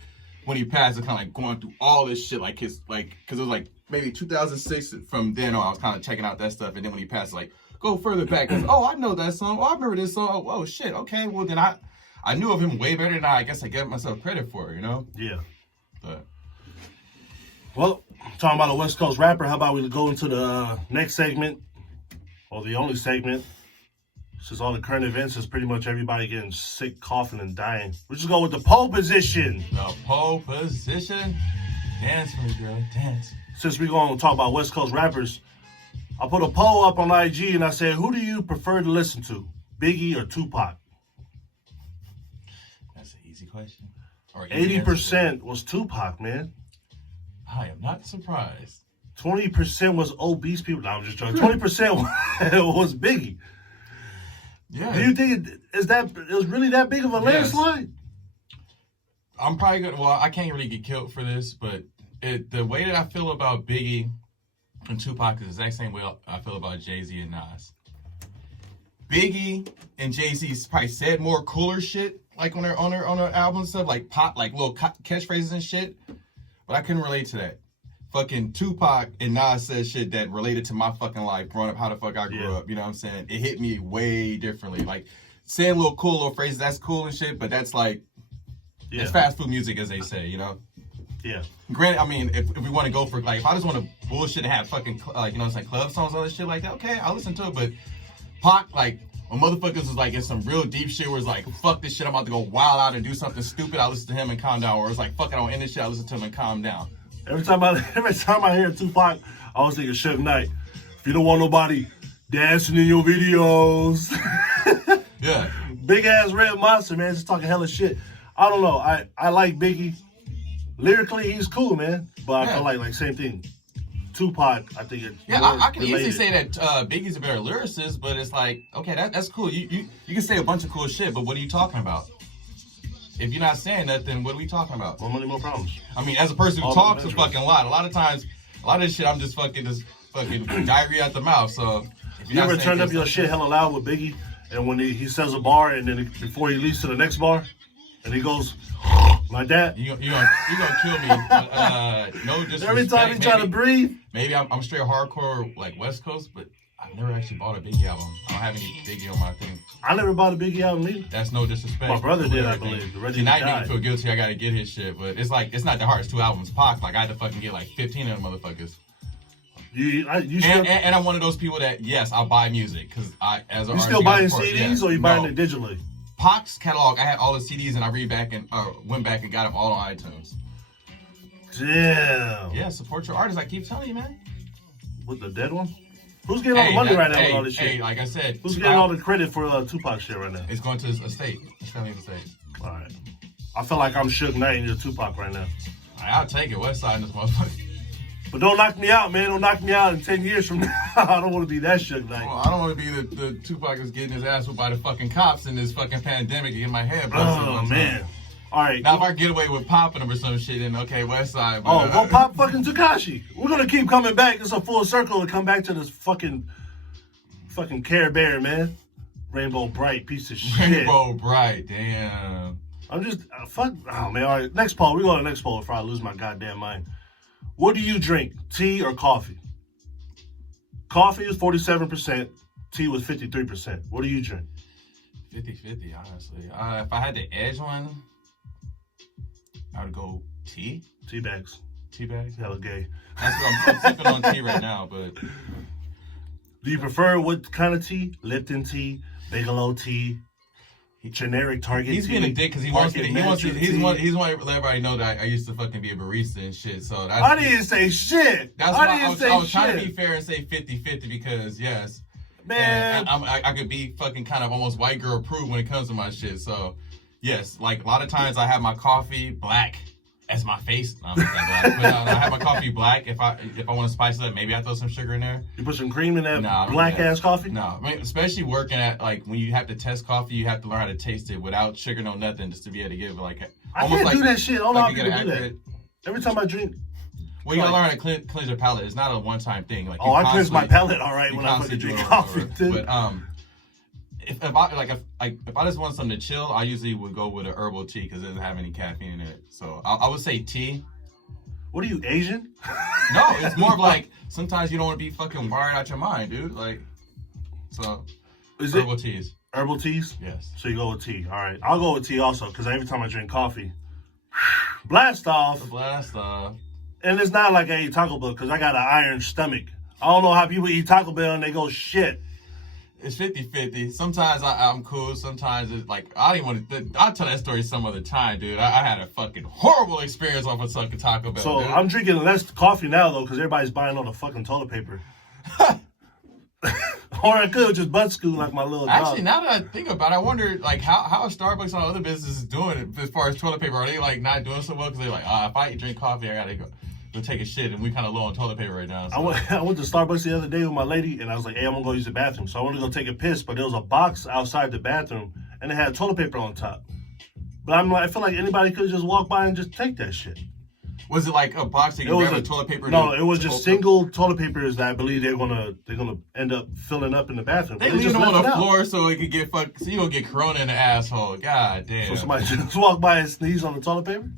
when he passed, it's kind of like going through all this shit, like his because it was like maybe 2006. From then on, I was kind of checking out that stuff, and then when he passed, like go further back, oh, I know that song. Oh, I remember this song. Oh, shit. Okay, well then I knew of him way better than I guess I gave myself credit for, Yeah. But. Well, talking about a West Coast rapper, how about we go into the next segment, or the only segment, since all the current events is pretty much everybody getting sick, coughing, and dying. We'll just go with the pole position. The pole position. Dance for me, girl. Dance. Since we're going to talk about West Coast rappers, I put a poll up on IG, and I said, who do you prefer to listen to, Biggie or Tupac? That's an easy question. 80% was Tupac, man. I am not surprised. 20% was obese people. No, I'm just joking. 20% was Biggie. Yeah. Do you think it was really that big of a landslide? I'm probably gonna. Well, I can't really get killed for this, but the way that I feel about Biggie and Tupac is the exact same way I feel about Jay-Z and Nas. Biggie and Jay-Z probably said more cooler shit, like on their albums and stuff, like pop, like little catchphrases and shit. But I couldn't relate to that. Fucking Tupac and Nas said shit that related to my fucking life, growing up, how the fuck I grew up. You know what I'm saying? It hit me way differently. Like saying little cool little phrases, that's cool and shit, but that's like it's fast food music, as they say. You know? Yeah. Granted, I mean, if we want to go for like, if I just want to bullshit and have fucking like, you know, it's like club songs, all this shit like that. Okay, I'll listen to it, but. Pac, like, when motherfuckers was like in some real deep shit where it's like, fuck this shit, I'm about to go wild out and do something stupid, I listen to him and calm down. Or it's like, fuck it, I don't end this shit, I listen to him and calm down. Every time I hear Tupac, I always think of Suge Knight. If you don't want nobody dancing in your videos. Yeah. Big ass red monster, man, just talking hella shit. I don't know. I like Biggie. Lyrically, he's cool, man. But I feel like same thing. Tupac, I think it's I can easily say that Biggie's a better lyricist, but it's like, okay, that's cool. You can say a bunch of cool shit, but what are you talking about? If you're not saying nothing, what are we talking about? More money, more problems. I mean, as a person who talks a fucking lot, a lot of times, a lot of this shit, I'm just fucking diarrhea out the mouth. So if you ever turned up your shit hella loud with Biggie, and when he says a bar, and then before he leads to the next bar, and he goes like that, you gonna kill me. No disrespect. Every time he try to breathe. Maybe I'm straight hardcore like West Coast, but I've never actually bought a Biggie album. I don't have any Biggie on my thing. I never bought a Biggie album either. That's no disrespect. My brother did, I believe. See, now you make me feel guilty. I gotta get his shit, but it's like it's not the hardest 2 albums. Pac, like I had to fucking get like 15 of them motherfuckers. And I'm one of those people that yes, I'll buy music because as you still buying CDs or you buying it digitally? Pac's catalog, I had all the CDs and I went back and got them all on iTunes. Damn. Yeah, support your artists. I keep telling you, man. With the dead one? Who's getting all the money right now with all this shit? Hey, like I said, who's getting all the credit for Tupac shit right now? It's going to his estate. His family's estate. All right. I feel like I'm Suge Knight and you're Tupac right now. I'll take it. West Side in this motherfucker. But don't knock me out, man. Don't knock me out in 10 years from now. I don't want to be that Suge Knight. Well, I don't want to be the Tupac that's getting his ass whipped by the fucking cops in this fucking pandemic to get my head busted. Oh, man. All right. Now, if I get away with popping them or some shit, then okay, West Side. But, go pop fucking Tekashi. We're going to keep coming back. It's a full circle to come back to this fucking Care Bear, man. Rainbow Bright piece of shit. Rainbow Bright, damn. I'm just, fuck. Oh, man. All right. Next poll. We go to the next poll before I lose my goddamn mind. What do you drink, tea or coffee? Coffee is 47%. Tea was 53%. What do you drink? 50-50, honestly. If I had to edge one, I would go tea. Tea bags. Tea bags? Hella gay. That's what I'm sipping on tea right now, but... Do you prefer what kind of tea? Lipton tea, Bigelow tea, generic Target he's tea? He's being a dick because he wants to let everybody know that I used to fucking be a barista and shit. So that's, I didn't say shit. That's why I was trying to be fair and say 50-50 because yes, man, I could be fucking kind of almost white girl proof when it comes to my shit. So yes, like a lot of times I have my coffee black as my face. No, I'm not that black. But I have my coffee black. If I want to spice it up, maybe I throw some sugar in there. You put some cream in that black ass coffee? No, I mean, especially working at like when you have to test coffee, you have to learn how to taste it without sugar, no nothing, just to be able to give it like. I can't do that shit. I don't know how people do that. Every time I drink. Well, you gotta learn how to cleanse your palate. It's not a one-time thing. Like I cleanse my palate all right when I fucking drink coffee too. But if I just want something to chill, I usually would go with a herbal tea because it doesn't have any caffeine in it. So I would say tea. What are you, Asian? No, it's more of like sometimes you don't want to be fucking wired out your mind, dude. Like, so herbal teas. Herbal teas? Yes. So you go with tea. All right. I'll go with tea also because every time I drink coffee, blast off. Blast off. And it's not like I eat Taco Bell because I got an iron stomach. I don't know how people eat Taco Bell and they go shit. It's 50-50. Sometimes I'm cool. Sometimes it's like, I don't even want to. I'll tell that story some other time, dude. I had a fucking horrible experience off of fucking Taco Bell. So dude. I'm drinking less coffee now, though, because everybody's buying all the fucking toilet paper. Or I could just butt scoot like my little dog. Actually, now that I think about it, I wonder, like, how Starbucks and other businesses doing it as far as toilet paper. Are they, like, not doing so well? Because they're like, if I drink coffee, I got to go take a shit, and we kind of low on toilet paper right now. So. I went to Starbucks the other day with my lady, and I was like, hey, I'm going to go use the bathroom. So I went to go take a piss, but there was a box outside the bathroom, and it had toilet paper on top. But I'm like, I feel like anybody could just walk by and just take that shit. Was it like a box that you grab with toilet paper? No, it was just single toilet papers that I believe they're gonna end up filling up in the bathroom. They leave them on the floor so it could get fucked. So you gonna get corona in the asshole. God damn. So somebody just walk by and sneeze on the toilet paper?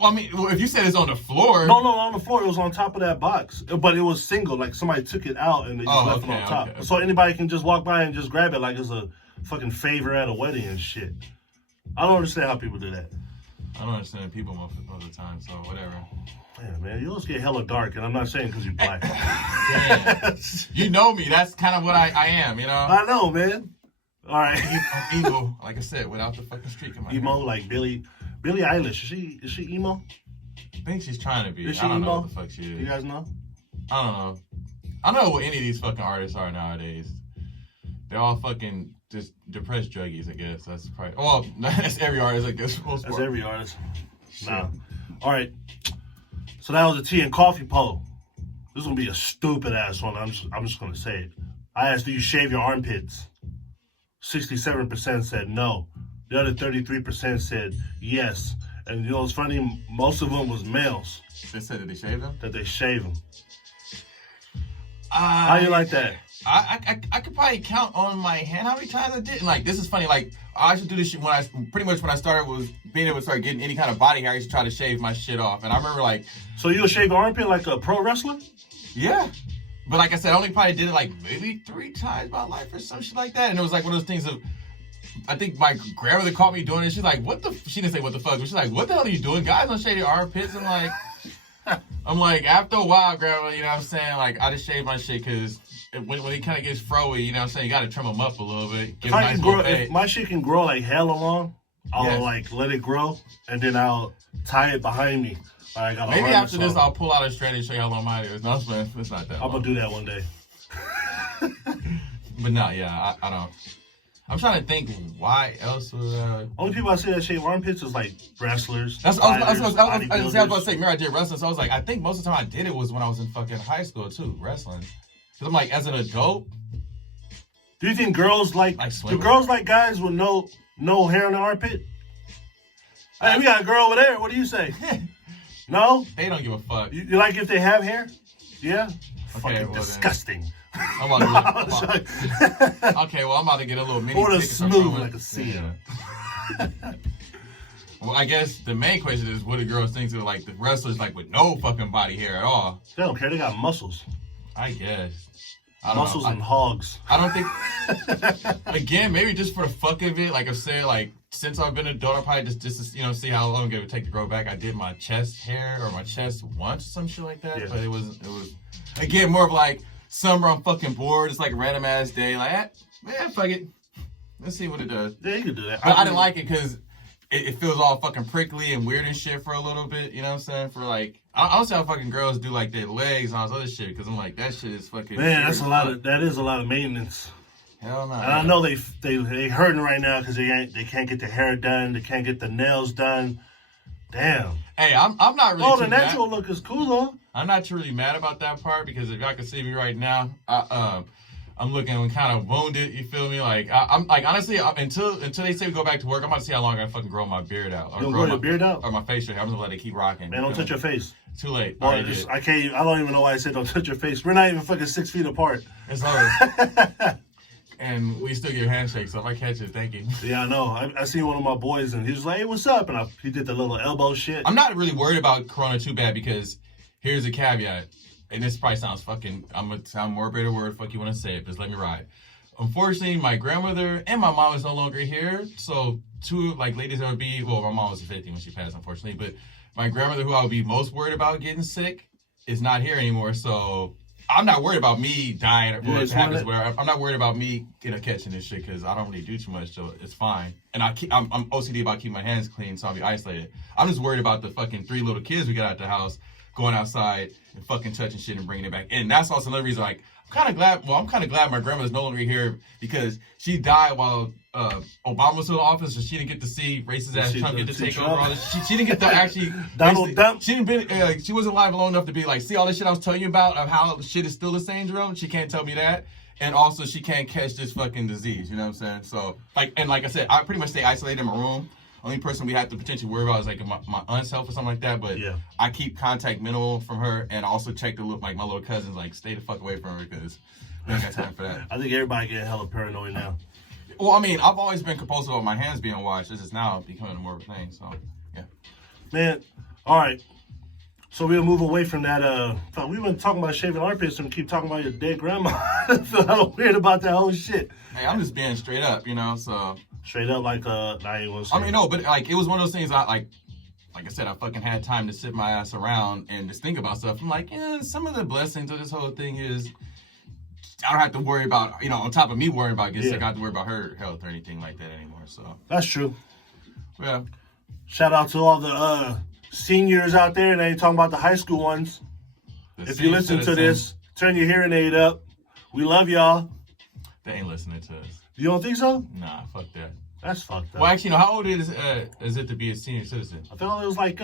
Well, I mean, if you said it's on the floor. No, on the floor. It was on top of that box, but it was single. Like somebody took it out and they just left it on top. Okay. So anybody can just walk by and just grab it like it's a fucking favor at a wedding and shit. I don't understand how people do that. I don't understand people most of the time, so whatever. Yeah, man, you always get hella dark, and I'm not saying because you're black. Damn. You know me. That's kind of what I am, you know? I know, man. All right. I'm emo, like I said, without the fucking streak in my emo, head. like Billie Eilish. Is she emo? I think she's trying to be. Is she I don't emo? know what the fuck she is. You guys know? I don't know. I don't know what any of these fucking artists are nowadays. They're all fucking just depressed druggies, I guess. That's probably... Well, that's every artist, I guess. That's every artist. Nah. All right. So that was a tea and coffee poll. This is going to be a stupid ass one. I'm just going to say it. I asked, do you shave your armpits? 67% said no. The other 33% said yes. And you know what's funny? Most of them was males. They said that they shave them? That they shave them. How you like that? I could probably count on my hand how many times I did. Like, this is funny. Like, I used to do this shit when I started was being able to start getting any kind of body hair. I used to try to shave my shit off. And I remember, like... So you would shave your armpit like a pro wrestler? Yeah. But like I said, I only probably did it like maybe 3 times in my life or some shit like that. And it was like one of those things of... I think my grandmother caught me doing it. She's like, what the... She didn't say what the fuck, but she's like, what the hell are you doing? Guys don't shave their armpits. I'm like, after a while, grandma, you know what I'm saying? Like, I just shave my shit because... When it kind of gets froey, you know what I'm saying? You got to trim them up a little bit. Give if my shit can grow like hella long, I'll like let it grow and then I'll tie it behind me. Like, maybe after this, I'll pull out a strand and show you how long mine is. No, it's not that long. I'm going to do that one day. But no, yeah, I don't. I'm trying to think why else would only people I see that shave armpits is like wrestlers. I was about to say, I did wrestling, so I was like, I think most of the time I did it was when I was in fucking high school too, wrestling. Because I'm like, as an adult. Do you think girls like do girls like guys with no hair on the armpit? Hey, we got a girl over there. What do you say? No? They don't give a fuck. You like if they have hair? Yeah? Okay, fucking disgusting. I'm about to get a little mini. Or smooth like a seal. Yeah. Well, I guess the main question is, what do girls think of like the wrestlers like with no fucking body hair at all? They don't care. They got muscles. I guess. Muscles and hogs. I don't think. Again, maybe just for the fuck of it. Like I said, like since I've been an adult, I probably just to see how long it would take to grow back. I did my chest hair or my chest once, some shit like that. Yeah. But it was again more of like summer. I'm fucking bored. It's like a random ass day. Like, man, fuck it. Let's see what it does. Yeah, you can do that. But I didn't like it because it feels all fucking prickly and weird and shit for a little bit. You know what I'm saying? For like. I don't see how fucking girls do like their legs and all this other shit because I'm like, that shit is fucking. Man, that is a lot of maintenance. Hell no. And I know they hurting right now because they can't get their hair done, they can't get the nails done. Damn. Hey, I'm not really. Oh, the natural look is cool though. I'm not really mad about that part because if y'all can see me right now, I'm looking kind of wounded. You feel me? Like I'm like honestly, until they say we go back to work, I'm about to see how long I fucking grow my beard out. You'll grow your beard out or my face hair. I'm just gonna let it keep rocking. Man, don't touch your face. Too late. Boy, I can't. I don't even know why I said don't touch your face. We're not even fucking 6 feet apart. It's over. And we still give handshakes. So if I catch it, thank you. Yeah, I know. I seen one of my boys and he was like, "Hey, what's up?" And he did the little elbow shit. I'm not really worried about Corona too bad because here's a caveat. And this probably sounds fucking, I'm going to sound morbid or word, fuck you want to say it, just let me ride. Unfortunately, my grandmother and my mom is no longer here. So two, like, ladies that would be, well, my mom was 50 when she passed, unfortunately. But my grandmother, who I would be most worried about getting sick, is not here anymore. So I'm not worried about me dying or what happens where I'm not worried about me catching this shit because I don't really do too much. So it's fine. And I'm OCD about keeping my hands clean, so I'll be isolated. I'm just worried about the fucking 3 little kids we got out the house going outside and fucking touching shit and bringing it back. And that's also another reason, like, I'm kind of glad my grandmother's no longer here because she died while Obama was in the office, so she didn't get to see racist ass Trump get to take over all this. She didn't get to actually she wasn't alive long enough to be like, see all this shit I was telling you about of how shit is still the same, Jerome. She can't tell me that. And also she can't catch this fucking disease, you know what I'm saying? So like I said, I pretty much stay isolated in my room. Only person we have to potentially worry about is like my aunt's health or something like that. But I keep contact minimal from her, and I also check the like my little cousins, like stay the fuck away from her because we ain't got time for that. I think everybody getting hella paranoid now. Well, I mean, I've always been compulsive about my hands being washed. This is now becoming more of a thing. So, yeah. Man, all right. So we'll move away from that. We've been talking about shaving armpits and keep talking about your dead grandma. I feel hella weird about that whole shit. Hey, I'm just being straight up, you know. So straight up, like I ain't gonna say. I mean, no, but like it was one of those things. Like I said, I fucking had time to sit my ass around and just think about stuff. I'm like, some of the blessings of this whole thing is I don't have to worry about, on top of me worrying about getting sick, I don't have to worry about her health or anything like that anymore. So that's true. Yeah. Shout out to all the seniors out there, and I ain't talking about the high school ones. If you listen to this, turn your hearing aid up. We love y'all. They ain't listening to us. You don't think so? Nah, fuck that. That's fucked up. Well, actually, how old is it to be a senior citizen? I thought it was like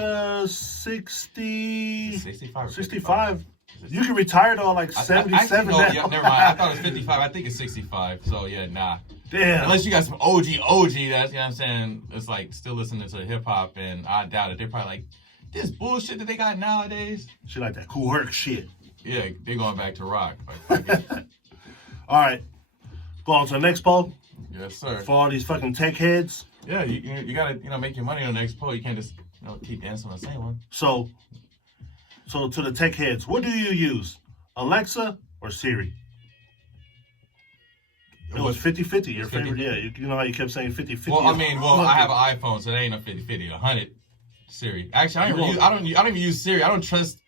60... 65 or 65. You can retire though, like 77 now. Yeah, never mind. I thought it was 55. I think it's 65. So, yeah, nah. Damn. Unless you got some OG, that's, you know what I'm saying? It's like still listening to hip-hop, and I doubt it. They're probably like, this bullshit that they got nowadays. She like that cool work shit. Yeah, they're going back to rock. Like, all right. Go on to the next poll. Yes, sir. For all these fucking tech heads. Yeah, you gotta make your money on the next poll. You can't just keep dancing on the same one. So to the tech heads, what do you use? Alexa or Siri? It was 50-50. Your favorite, yeah. You know how you kept saying 50-50. Well, I have an iPhone, so that ain't a 50-50. 100 Siri. Actually, I don't even use Siri. I don't trust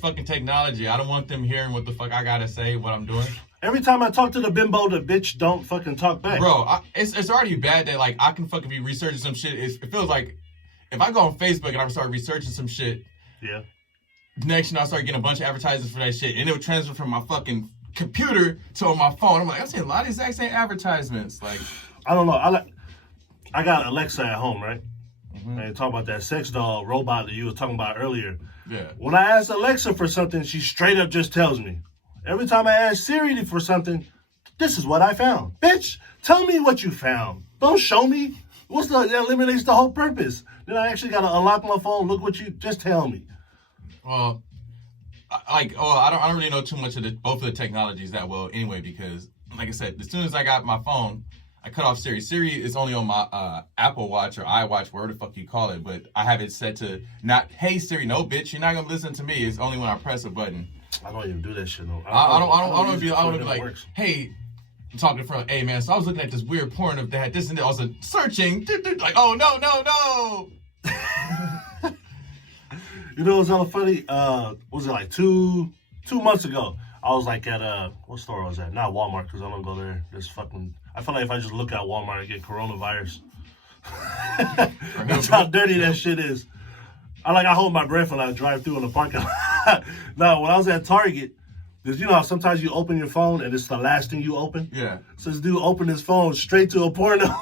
fucking technology. I don't want them hearing what the fuck I gotta say, what I'm doing. Every time I talk to the bimbo, the bitch don't fucking talk back. Bro, it's already bad that like I can fucking be researching some shit. It feels like if I go on Facebook and I start researching some shit. Yeah. Next, I start getting a bunch of advertisements for that shit, and it would transfer from my fucking computer to my phone. I'm like, I'm seeing a lot of the exact same advertisements. Like, I don't know. I got Alexa at home, right? Mm-hmm. And talk about that sex doll robot that you were talking about earlier. Yeah. When I ask Alexa for something, she straight up just tells me. Every time I ask Siri for something, this is what I found. Bitch, tell me what you found. Don't show me. That eliminates the whole purpose. Then I actually got to unlock my phone. Look what you just tell me. Well, I don't really know too much of both of the technologies that well anyway, because like I said, as soon as I got my phone, I cut off Siri. Siri is only on my Apple Watch or iWatch, whatever the fuck you call it, but I have it set to not, hey Siri, no bitch, you're not gonna listen to me. It's only when I press a button. I don't even do that shit though. I don't be like, hey, I'm talking to a friend, like, hey man, so I was looking at this weird porn of that, this and that. I was searching, like, oh no. You know what's hella funny? Was it like two months ago? I was like at what store was that? Not Walmart, because I don't go there. I feel like if I just look at Walmart, I get coronavirus. That's how dirty that shit is. I hold my breath when I drive through in the parking lot. No, when I was at Target, because you know how sometimes you open your phone and it's the last thing you open? Yeah. So this dude opened his phone straight to a porno.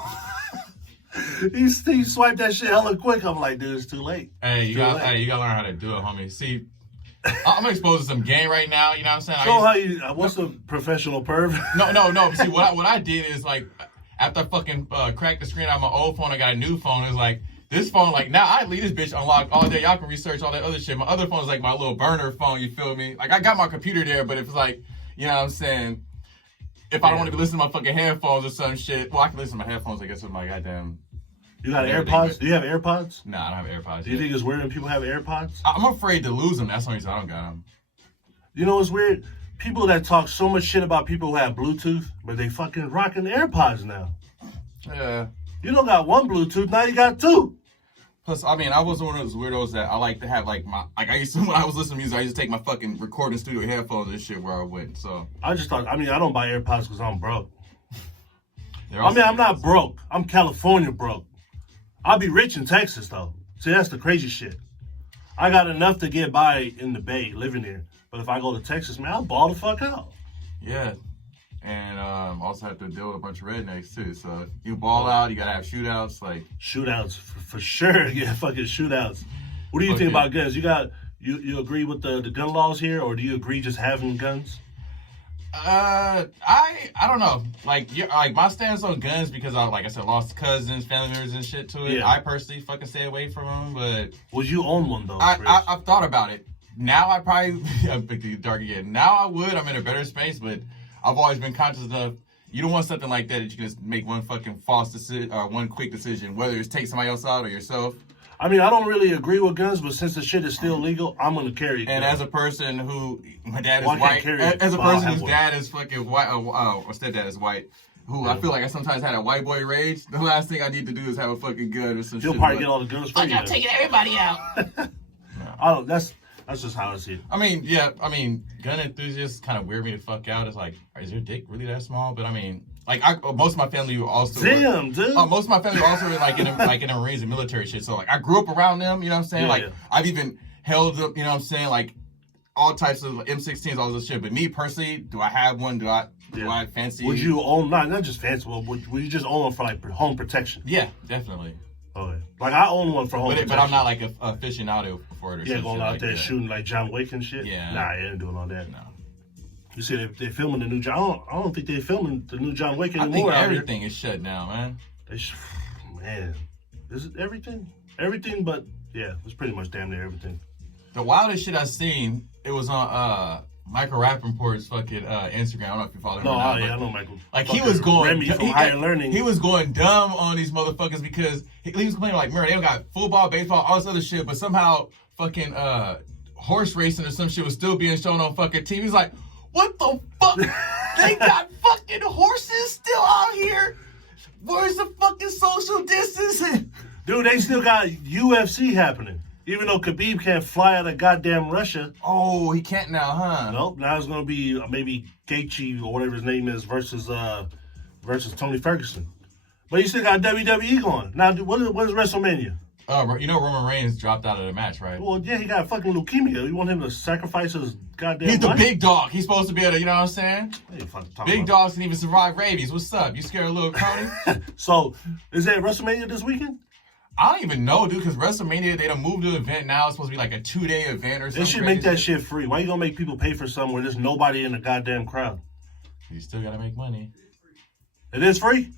He swiped that shit hella quick. I'm like, dude, it's too late. Hey, you gotta learn how to do it, homie. See, I'm exposed to some game right now. You know what I'm saying? What's a professional perv? No. See, what I did is like, after I fucking cracked the screen out of my old phone, I got a new phone. It's like, this phone, like, now I leave this bitch unlocked all day. Y'all can research all that other shit. My other phone is like my little burner phone, you feel me? Like, I got my computer there, but if it's like, you know what I'm saying? If I don't want to listen to my fucking headphones or some shit, well, I can listen to my headphones, I guess, with my goddamn... You got AirPods? Do you have AirPods? Nah, I don't have AirPods. Do you think it's weird when people have AirPods? I'm afraid to lose them. That's the only reason I don't got them. You know what's weird? People that talk so much shit about people who have Bluetooth, but they fucking rocking AirPods now. Yeah. You don't got one Bluetooth, now you got two. Plus, I mean, I was one of those weirdos that I like to have, like, I used to, when I was listening to music, I used to take my fucking recording studio headphones and shit where I went, so. I don't buy AirPods because I'm broke. I'm not broke. I'm California broke. I'll be rich in Texas, though. See, that's the crazy shit. I got enough to get by in the Bay, living there. But if I go to Texas, man, I'll ball the fuck out. Yeah. And also have to deal with a bunch of rednecks, too. So if you ball out, you got to have shootouts. Like shootouts, for sure. Yeah, fucking shootouts. What do you think about guns? You agree with the gun laws here, or do you agree just having guns? I don't know. Like my stance on guns because I like I said lost cousins, family members and shit to it. Yeah. I personally fucking stay away from them. But would you own one though? I've thought about it. Now I probably I'm thinking dark again. Now I would. I'm in a better space, but I've always been conscious enough. You don't want something like that you can just make one fucking false decision or one quick decision, whether it's take somebody else out or yourself. I mean, I don't really agree with guns, but since the shit is still legal, I'm gonna carry it. And as a person who, my dad is white, as a person whose dad is fucking white, or stepdad is white, who I feel like I sometimes had a white boy rage, the last thing I need to do is have a fucking gun or some shit. You'll probably get all the guns for you. I'm taking everybody out. Oh, that's just how I see it. I mean, gun enthusiasts kind of weird me the fuck out. It's like, is your dick really that small? But I mean, like, most of my family also. Damn, dude. Most of my family also were like in the Marines and military shit. So like, I grew up around them. You know what I'm saying? Yeah, like, I've even held up. You know what I'm saying? Like, all types of M16s, all this shit. But me personally, do I have one? Do I fancy? Would you own not just fancy? Well, would you just own one for like home protection? Yeah, definitely. Okay. Like I own one for home protection. But I'm not like a aficionado for it or something. Going out like there that. Shooting like John Wick and shit. Yeah. Nah, I ain't doing all that. No. You see, they're filming the new John. I don't think they're filming the new John Wick anymore. I think everything is shut down, man. Man, is it everything? Everything, but yeah, it's pretty much damn near everything. The wildest shit I seen, it was on Michael Rappaport's fucking Instagram. I don't know if you follow him. No, I know Michael. Like he was going, Remy from Higher Learning. He was going dumb on these motherfuckers because he was complaining like, remember they don't got football, baseball, all this other shit, but somehow fucking horse racing or some shit was still being shown on fucking TV. He's like, what the fuck? They got fucking horses still out here? Where's the fucking social distancing? Dude, they still got UFC happening. Even though Khabib can't fly out of goddamn Russia. Oh, he can't now, huh? Nope. Now it's going to be maybe Gaethje or whatever his name is versus Tony Ferguson. But he still got WWE going. Now, what is WrestleMania? You know Roman Reigns dropped out of the match, right? Well, yeah, he got fucking leukemia. You want him to sacrifice his goddamn He's the life? big dog. He's supposed to be able to, you know what I'm saying? Big dogs can even survive rabies. What's up? You scared of little Cody? So, is that WrestleMania this weekend? I don't even know, dude, because WrestleMania, they done moved the event now. It's supposed to be like a 2-day event or something. They should make that shit free. Why you gonna make people pay for something where there's nobody in the goddamn crowd? You still gotta make money. It is free?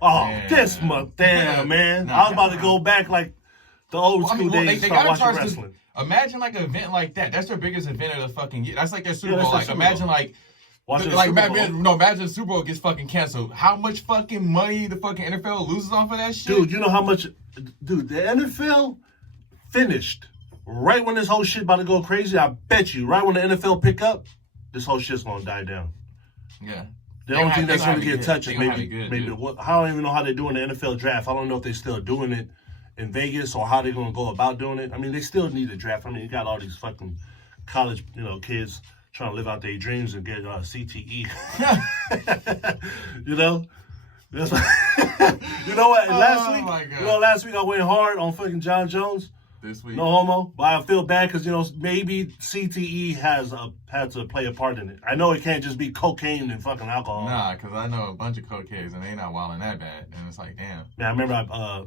Oh, this month. Damn, man. I was about to go back like the old school days and start watching wrestling. Imagine like an event like that. That's their biggest event of the fucking year. That's like their Super Bowl. Like, Super imagine Bowl. like... Imagine the Super Bowl gets fucking canceled. How much fucking money the fucking NFL loses off of that shit? Dude, you know how much... Dude, the NFL finished right when this whole shit about to go crazy. I bet you, right when the NFL pick up, this whole shit's gonna die down. Yeah. The only thing that's gonna get touched is maybe I don't even know how they're doing the NFL draft. I don't know if they're still doing it in Vegas or how they're gonna go about doing it. I mean, they still need a draft. I mean, you got all these fucking college, kids trying to live out their dreams and get CTE. You know? That's you know what? Last week I went hard on fucking John Jones. This week, no homo. But I feel bad because maybe CTE had to play a part in it. I know it can't just be cocaine and fucking alcohol. Nah, because I know a bunch of cokeheads and they not wilding that bad, and it's like, damn. Man, I remember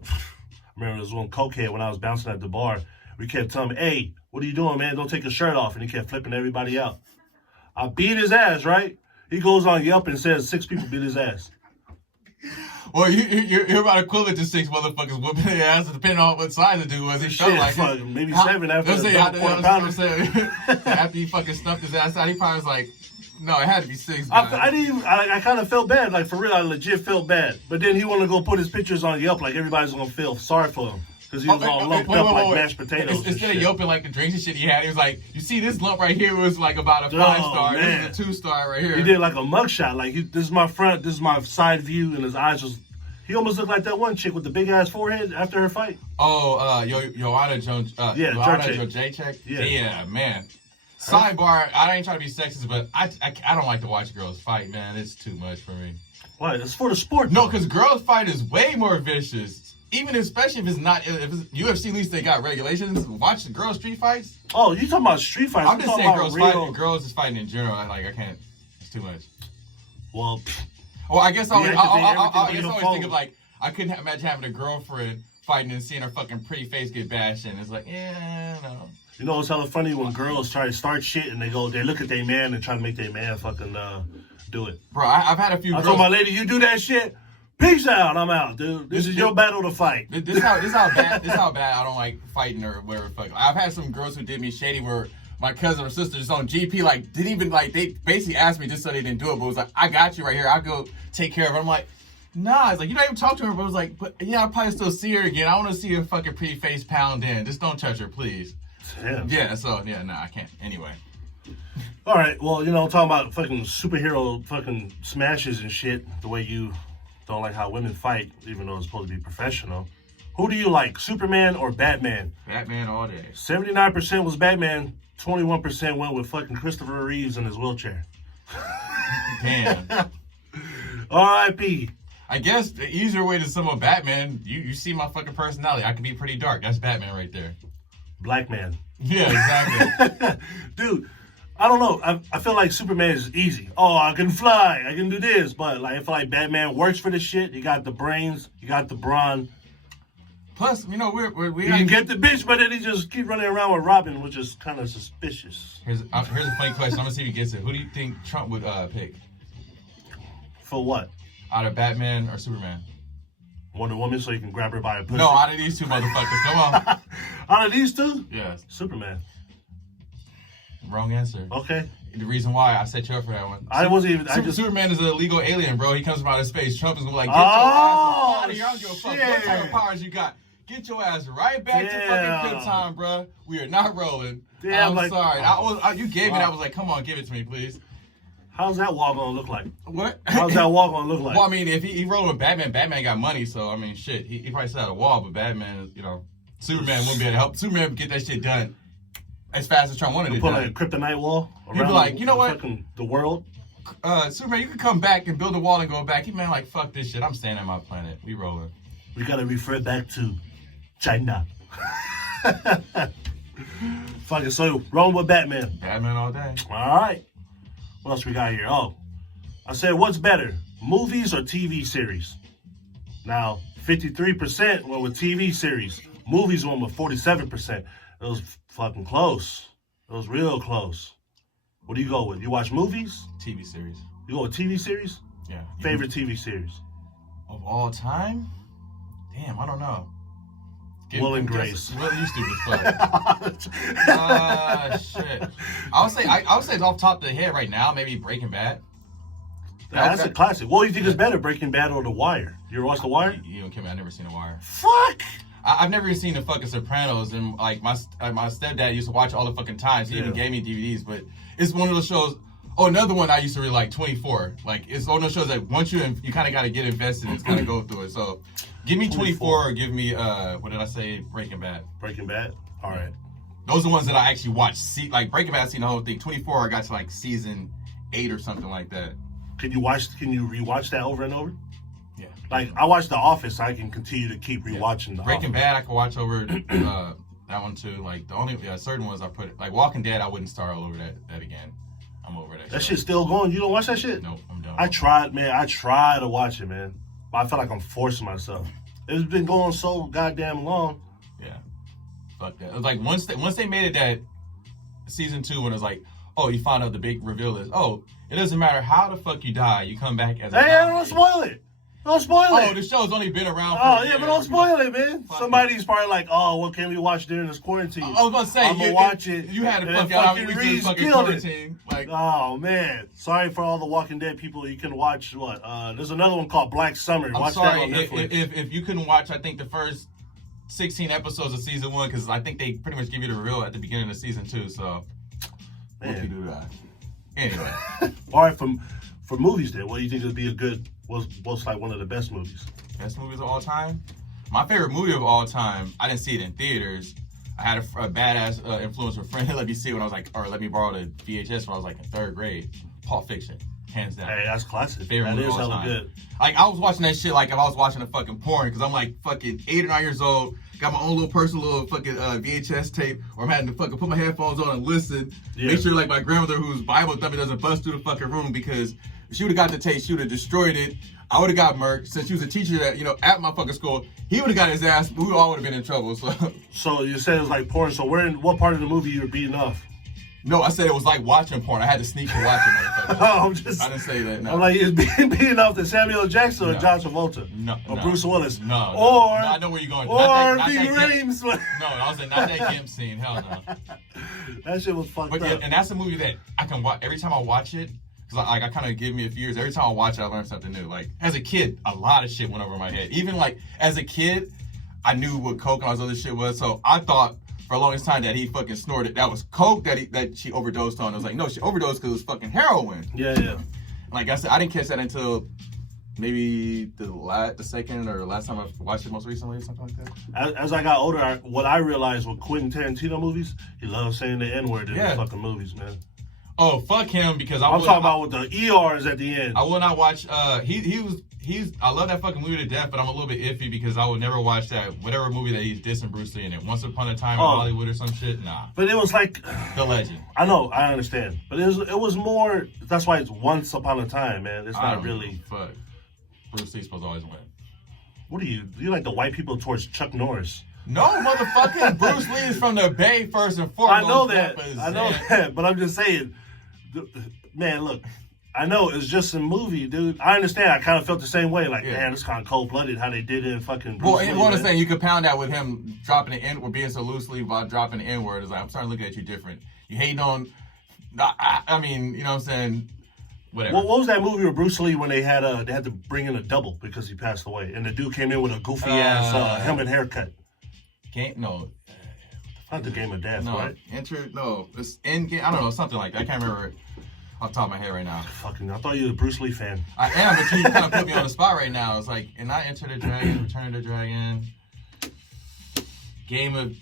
there was one cokehead when I was bouncing at the bar. We kept telling me, "Hey, what are you doing, man? Don't take your shirt off," and he kept flipping everybody out. I beat his ass, right? He goes on Yelp and says 6 people beat his ass. Well, you're about equivalent to 6 motherfuckers whooping their ass, depending on what size the dude was. He felt like it. Maybe 7 after the after he fucking stuffed his ass out, he probably was like, no, it had to be 6. I kind of felt bad. Like, for real, I legit felt bad. But then he wanted to go put his pictures on Yelp like everybody's going to feel sorry for him. Because he was all lumped up like mashed potatoes. Instead of yelping like the drinks and shit he had, he was like, you see this lump right here was like about a 5-star. Man. This is a 2-star right here. He did like a mugshot. Like, this is my front, this is my side view, and his eyes was... He almost looked like that one chick with the big-ass forehead after her fight. Oh, Joanna Jacek? Yeah, man. Sidebar, I ain't trying to be sexist, but I don't like to watch girls fight, man. It's too much for me. Why? It's for the sport. No, because girls fight is way more vicious. Even especially if it's UFC, at least they got regulations. Watch the girls street fights. Oh, you talking about street fights? I'm just saying girls fighting. Girls just fighting in general. I can't. It's too much. Well, I guess I always think of like I couldn't imagine having a girlfriend fighting and seeing her fucking pretty face get bashed in. It's like, yeah, no. You know, it's hella funny when girls try to start shit and they look at their man and try to make their man fucking do it. Bro, I've had a few girls. I told my lady, you do that shit, peace out, I'm out, dude. This is your battle to fight. This how bad I don't like fighting or whatever. Fuck. I've had some girls who did me shady where my cousin or sister just on GP, like, didn't even, like, they basically asked me just so they didn't do it, but it was like, I got you right here, I'll go take care of it. I'm like, nah, it's like, you don't even talk to her, but it was like, but yeah, I'll probably still see her again. I want to see her fucking pretty face pound in. Just don't touch her, please. Damn. Yeah, so, yeah, nah, I can't. Anyway. All right, well, you know, I'm talking about fucking superhero fucking smashes and shit, the way you don't like how women fight, even though it's supposed to be professional. Who do you like, Superman or Batman? Batman all day. 79% was Batman, 21% went with fucking Christopher Reeves in his wheelchair. Damn. R.I.P. I guess the easier way to sum up Batman, you see my fucking personality. I can be pretty dark. That's Batman right there. Black man. Yeah, exactly. Dude, I don't know. I feel like Superman is easy. Oh, I can fly. I can do this. But like, I feel like Batman works for the shit. You got the brains. You got the brawn. Plus, you know, we you can get the bitch, but then he just keep running around with Robin, which is kind of suspicious. Here's a funny question. I'm going to see if he gets it. Who do you think Trump would pick? For what? Out of Batman or Superman? Wonder Woman, so you can grab her by a pussy? No, out of these two motherfuckers. Come on. Out of these two? Yes. Superman. Wrong answer. Okay. The reason why I set you up for that one. I wasn't even. Superman is an illegal alien, bro. He comes from outer space. Trump is gonna be like, get your ass out of here. I don't give a fuck what type of powers you got. Get your ass right back to fucking Krypton, bro. We are not rolling. Damn, I'm sorry. You gave me that. I was like, come on, give it to me, please. How's that wall gonna look like? What? How's that wall gonna look like? Well, I mean, if he rolled with Batman, Batman got money, so I mean, shit, he probably still had a wall, but Batman is, you know, Superman wouldn't be able to help. Superman would get that shit done as fast as Trump wanted it done. Put like a kryptonite wall around He'd be like, you know what? The world. Superman, you can come back and build a wall and go back. He man, like, fuck this shit. I'm staying on my planet. We rolling. We gotta refer back to China. Fuck it. So rolling with Batman. Batman all day. All right. What else we got here? Oh, I said, what's better, movies or TV series? Now, 53% went with TV series. Movies went with 47%. It was fucking close. It was real close. What do you go with? You watch movies? TV series. You go with TV series? Yeah. Favorite TV series? Of all time? Damn, I don't know. Will and Grace. Will, you stupid fuck. Shit. I would say it's off top of the head right now, maybe Breaking Bad. That's a classic. What do you think is better, Breaking Bad or The Wire? You ever watched The Wire? You don't care, man. I've never seen The Wire. Fuck! I've never even seen the fucking Sopranos, and like my stepdad used to watch all the fucking times. He even gave me DVDs, but it's one of those shows. Oh, another one I used to really like, 24. Like, it's one of those shows that once you kind of got to get invested and kind of go through it. So, give me 24 or give me, what did I say? Breaking Bad. Breaking Bad? All right. Those are the ones that I actually watched. See, like, Breaking Bad, I've seen the whole thing. 24, I got to like season 8 or something like that. Can you rewatch that over and over? Yeah. Like, I watched The Office, so I can continue to keep rewatching The Breaking Office. Bad, I can watch over that one too. Like, the only certain ones I put, like Walking Dead, I wouldn't start all over that again. I'm over that. That shit's still going. You don't watch that shit? Nope, I'm done. I tried, man. I tried to watch it, man. But I feel like I'm forcing myself. It's been going so goddamn long. Yeah. Fuck that. It was like once they made it that season 2 when it was like, oh, you found out the big reveal is, oh, it doesn't matter how the fuck you die, you come back as a Hey, don't spoil it. Don't spoil it. Oh, the show's only been around for a year. But don't spoil it, man. Somebody's probably like, oh, what can we watch during this quarantine? I was about to say, I'm going to watch it. You had to fuck out how many fucking quarantine. Like, oh, man. Sorry for all the Walking Dead people. You can watch, what? There's another one called Black Summer. I'm sorry, if you couldn't watch, I think, the first 16 episodes of season 1, because I think they pretty much give you the reveal at the beginning of season 2, so what can you do that? Anyway. All right, for movies then, what do you think would be what's like one of the best movies? Best movies of all time? My favorite movie of all time, I didn't see it in theaters. I had a badass influencer friend let me see it when I was like, or let me borrow the VHS when I was like in 3rd grade. Pulp Fiction, hands down. Hey, that's classic. Favorite that movie is of all hella time. good. Like, I was watching that shit like if I was watching a fucking porn, because I'm like fucking 8 or 9 years old, got my own little personal little fucking VHS tape, or I'm having to fucking put my headphones on and listen. Yeah. Make sure like my grandmother, who's Bible thumping, doesn't bust through the fucking room, because if she would have got the tape, she would have destroyed it. I would have got murked since he was a teacher that, at my fucking school. He would have got his ass. We all would have been in trouble. So you said it was like porn. So what part of the movie you were beating off? No, I said it was like watching porn. I had to sneak and watch it. I didn't say that. No. I'm like, is beating off the Samuel Jackson or John Travolta? No. Or Bruce Willis? No. Or I know where you're going. Or Ving Rhames. No, I was like, not that Gimp scene. Hell no. That shit was fucked up. And that's a movie that I can watch every time I watch it. Because I kind of give me a few years. Every time I watch it, I learn something new. Like, as a kid, a lot of shit went over my head. Even, like, as a kid, I knew what coke and all this other shit was. So I thought for a longest time that he fucking snorted. That was coke that she overdosed on. I was like, no, she overdosed because it was fucking heroin. Yeah. Like I said, I didn't catch that until maybe the second or last time I watched it most recently or something like that. As I got older, what I realized with Quentin Tarantino movies, he loves saying the N-word in his fucking movies, man. Oh, fuck him, because I'm talking about with the ERs at the end. I will not watch, I love that fucking movie to death, but I'm a little bit iffy because I would never watch that, whatever movie that he's dissing Bruce Lee in it. Once Upon a Time in Hollywood or some shit, nah. But it was like... The Legend. I know, I understand. But it was more, that's why it's Once Upon a Time, man. It's not really... Fuck. Bruce Lee's supposed to always win. What are you like the white people towards Chuck Norris? No, motherfucker. Bruce Lee is from the Bay first and foremost. I know that, but I'm just saying... Man, look, I know it's just a movie, dude. I understand. I kind of felt the same way. Like, man, it's kind of cold-blooded how they did it in fucking Bruce Lee. Well, what I'm saying, you could pound that with him dropping the N-word, being so loosely about dropping the N-word. It's like, I'm starting to look at you different. You hating on, I mean, you know what I'm saying? Whatever. What was that movie with Bruce Lee when they had to bring in a double because he passed away, and the dude came in with a goofy ass helmet haircut? Not the Game of Death, right? It's Endgame. I don't know, something like that. I can't remember it off the top of my head right now. Fucking, I thought you were a Bruce Lee fan. I am, but you kind of put me on the spot right now. It's like, and I Enter the Dragon, Return of the Dragon, Game of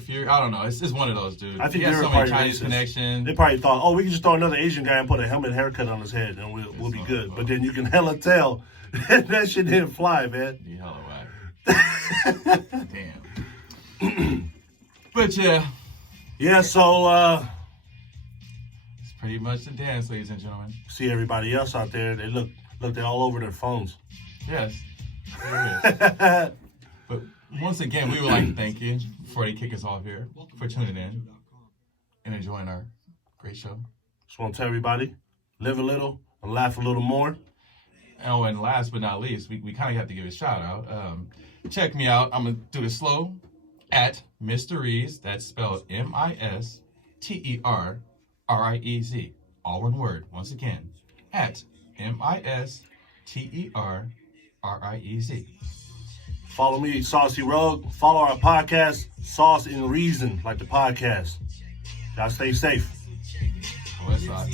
Fury. I don't know. It's just one of those, dude. I think he has they so were many Chinese connections. They probably thought, we can just throw another Asian guy and put a helmet haircut on his head, and we'll be good. But then you can hella tell that shit didn't fly, man. You hella whack. Damn. But yeah. Yeah, so it's pretty much the dance, ladies and gentlemen. See everybody else out there, they look they're all over their phones. Yes. But once again, we would like to thank you before they kick us off here for tuning in and enjoying our great show. Just want to tell everybody, live a little and laugh a little more. Oh, and last but not least, we kind of have to give a shout out. Check me out. I'm going to do it slow. At Mysteries, that's spelled Misterriez, all one word. Once again, at Misterriez. Follow me, Saucy Rogue. Follow our podcast, Sauce and Reason, like the podcast. Y'all stay safe. West Side.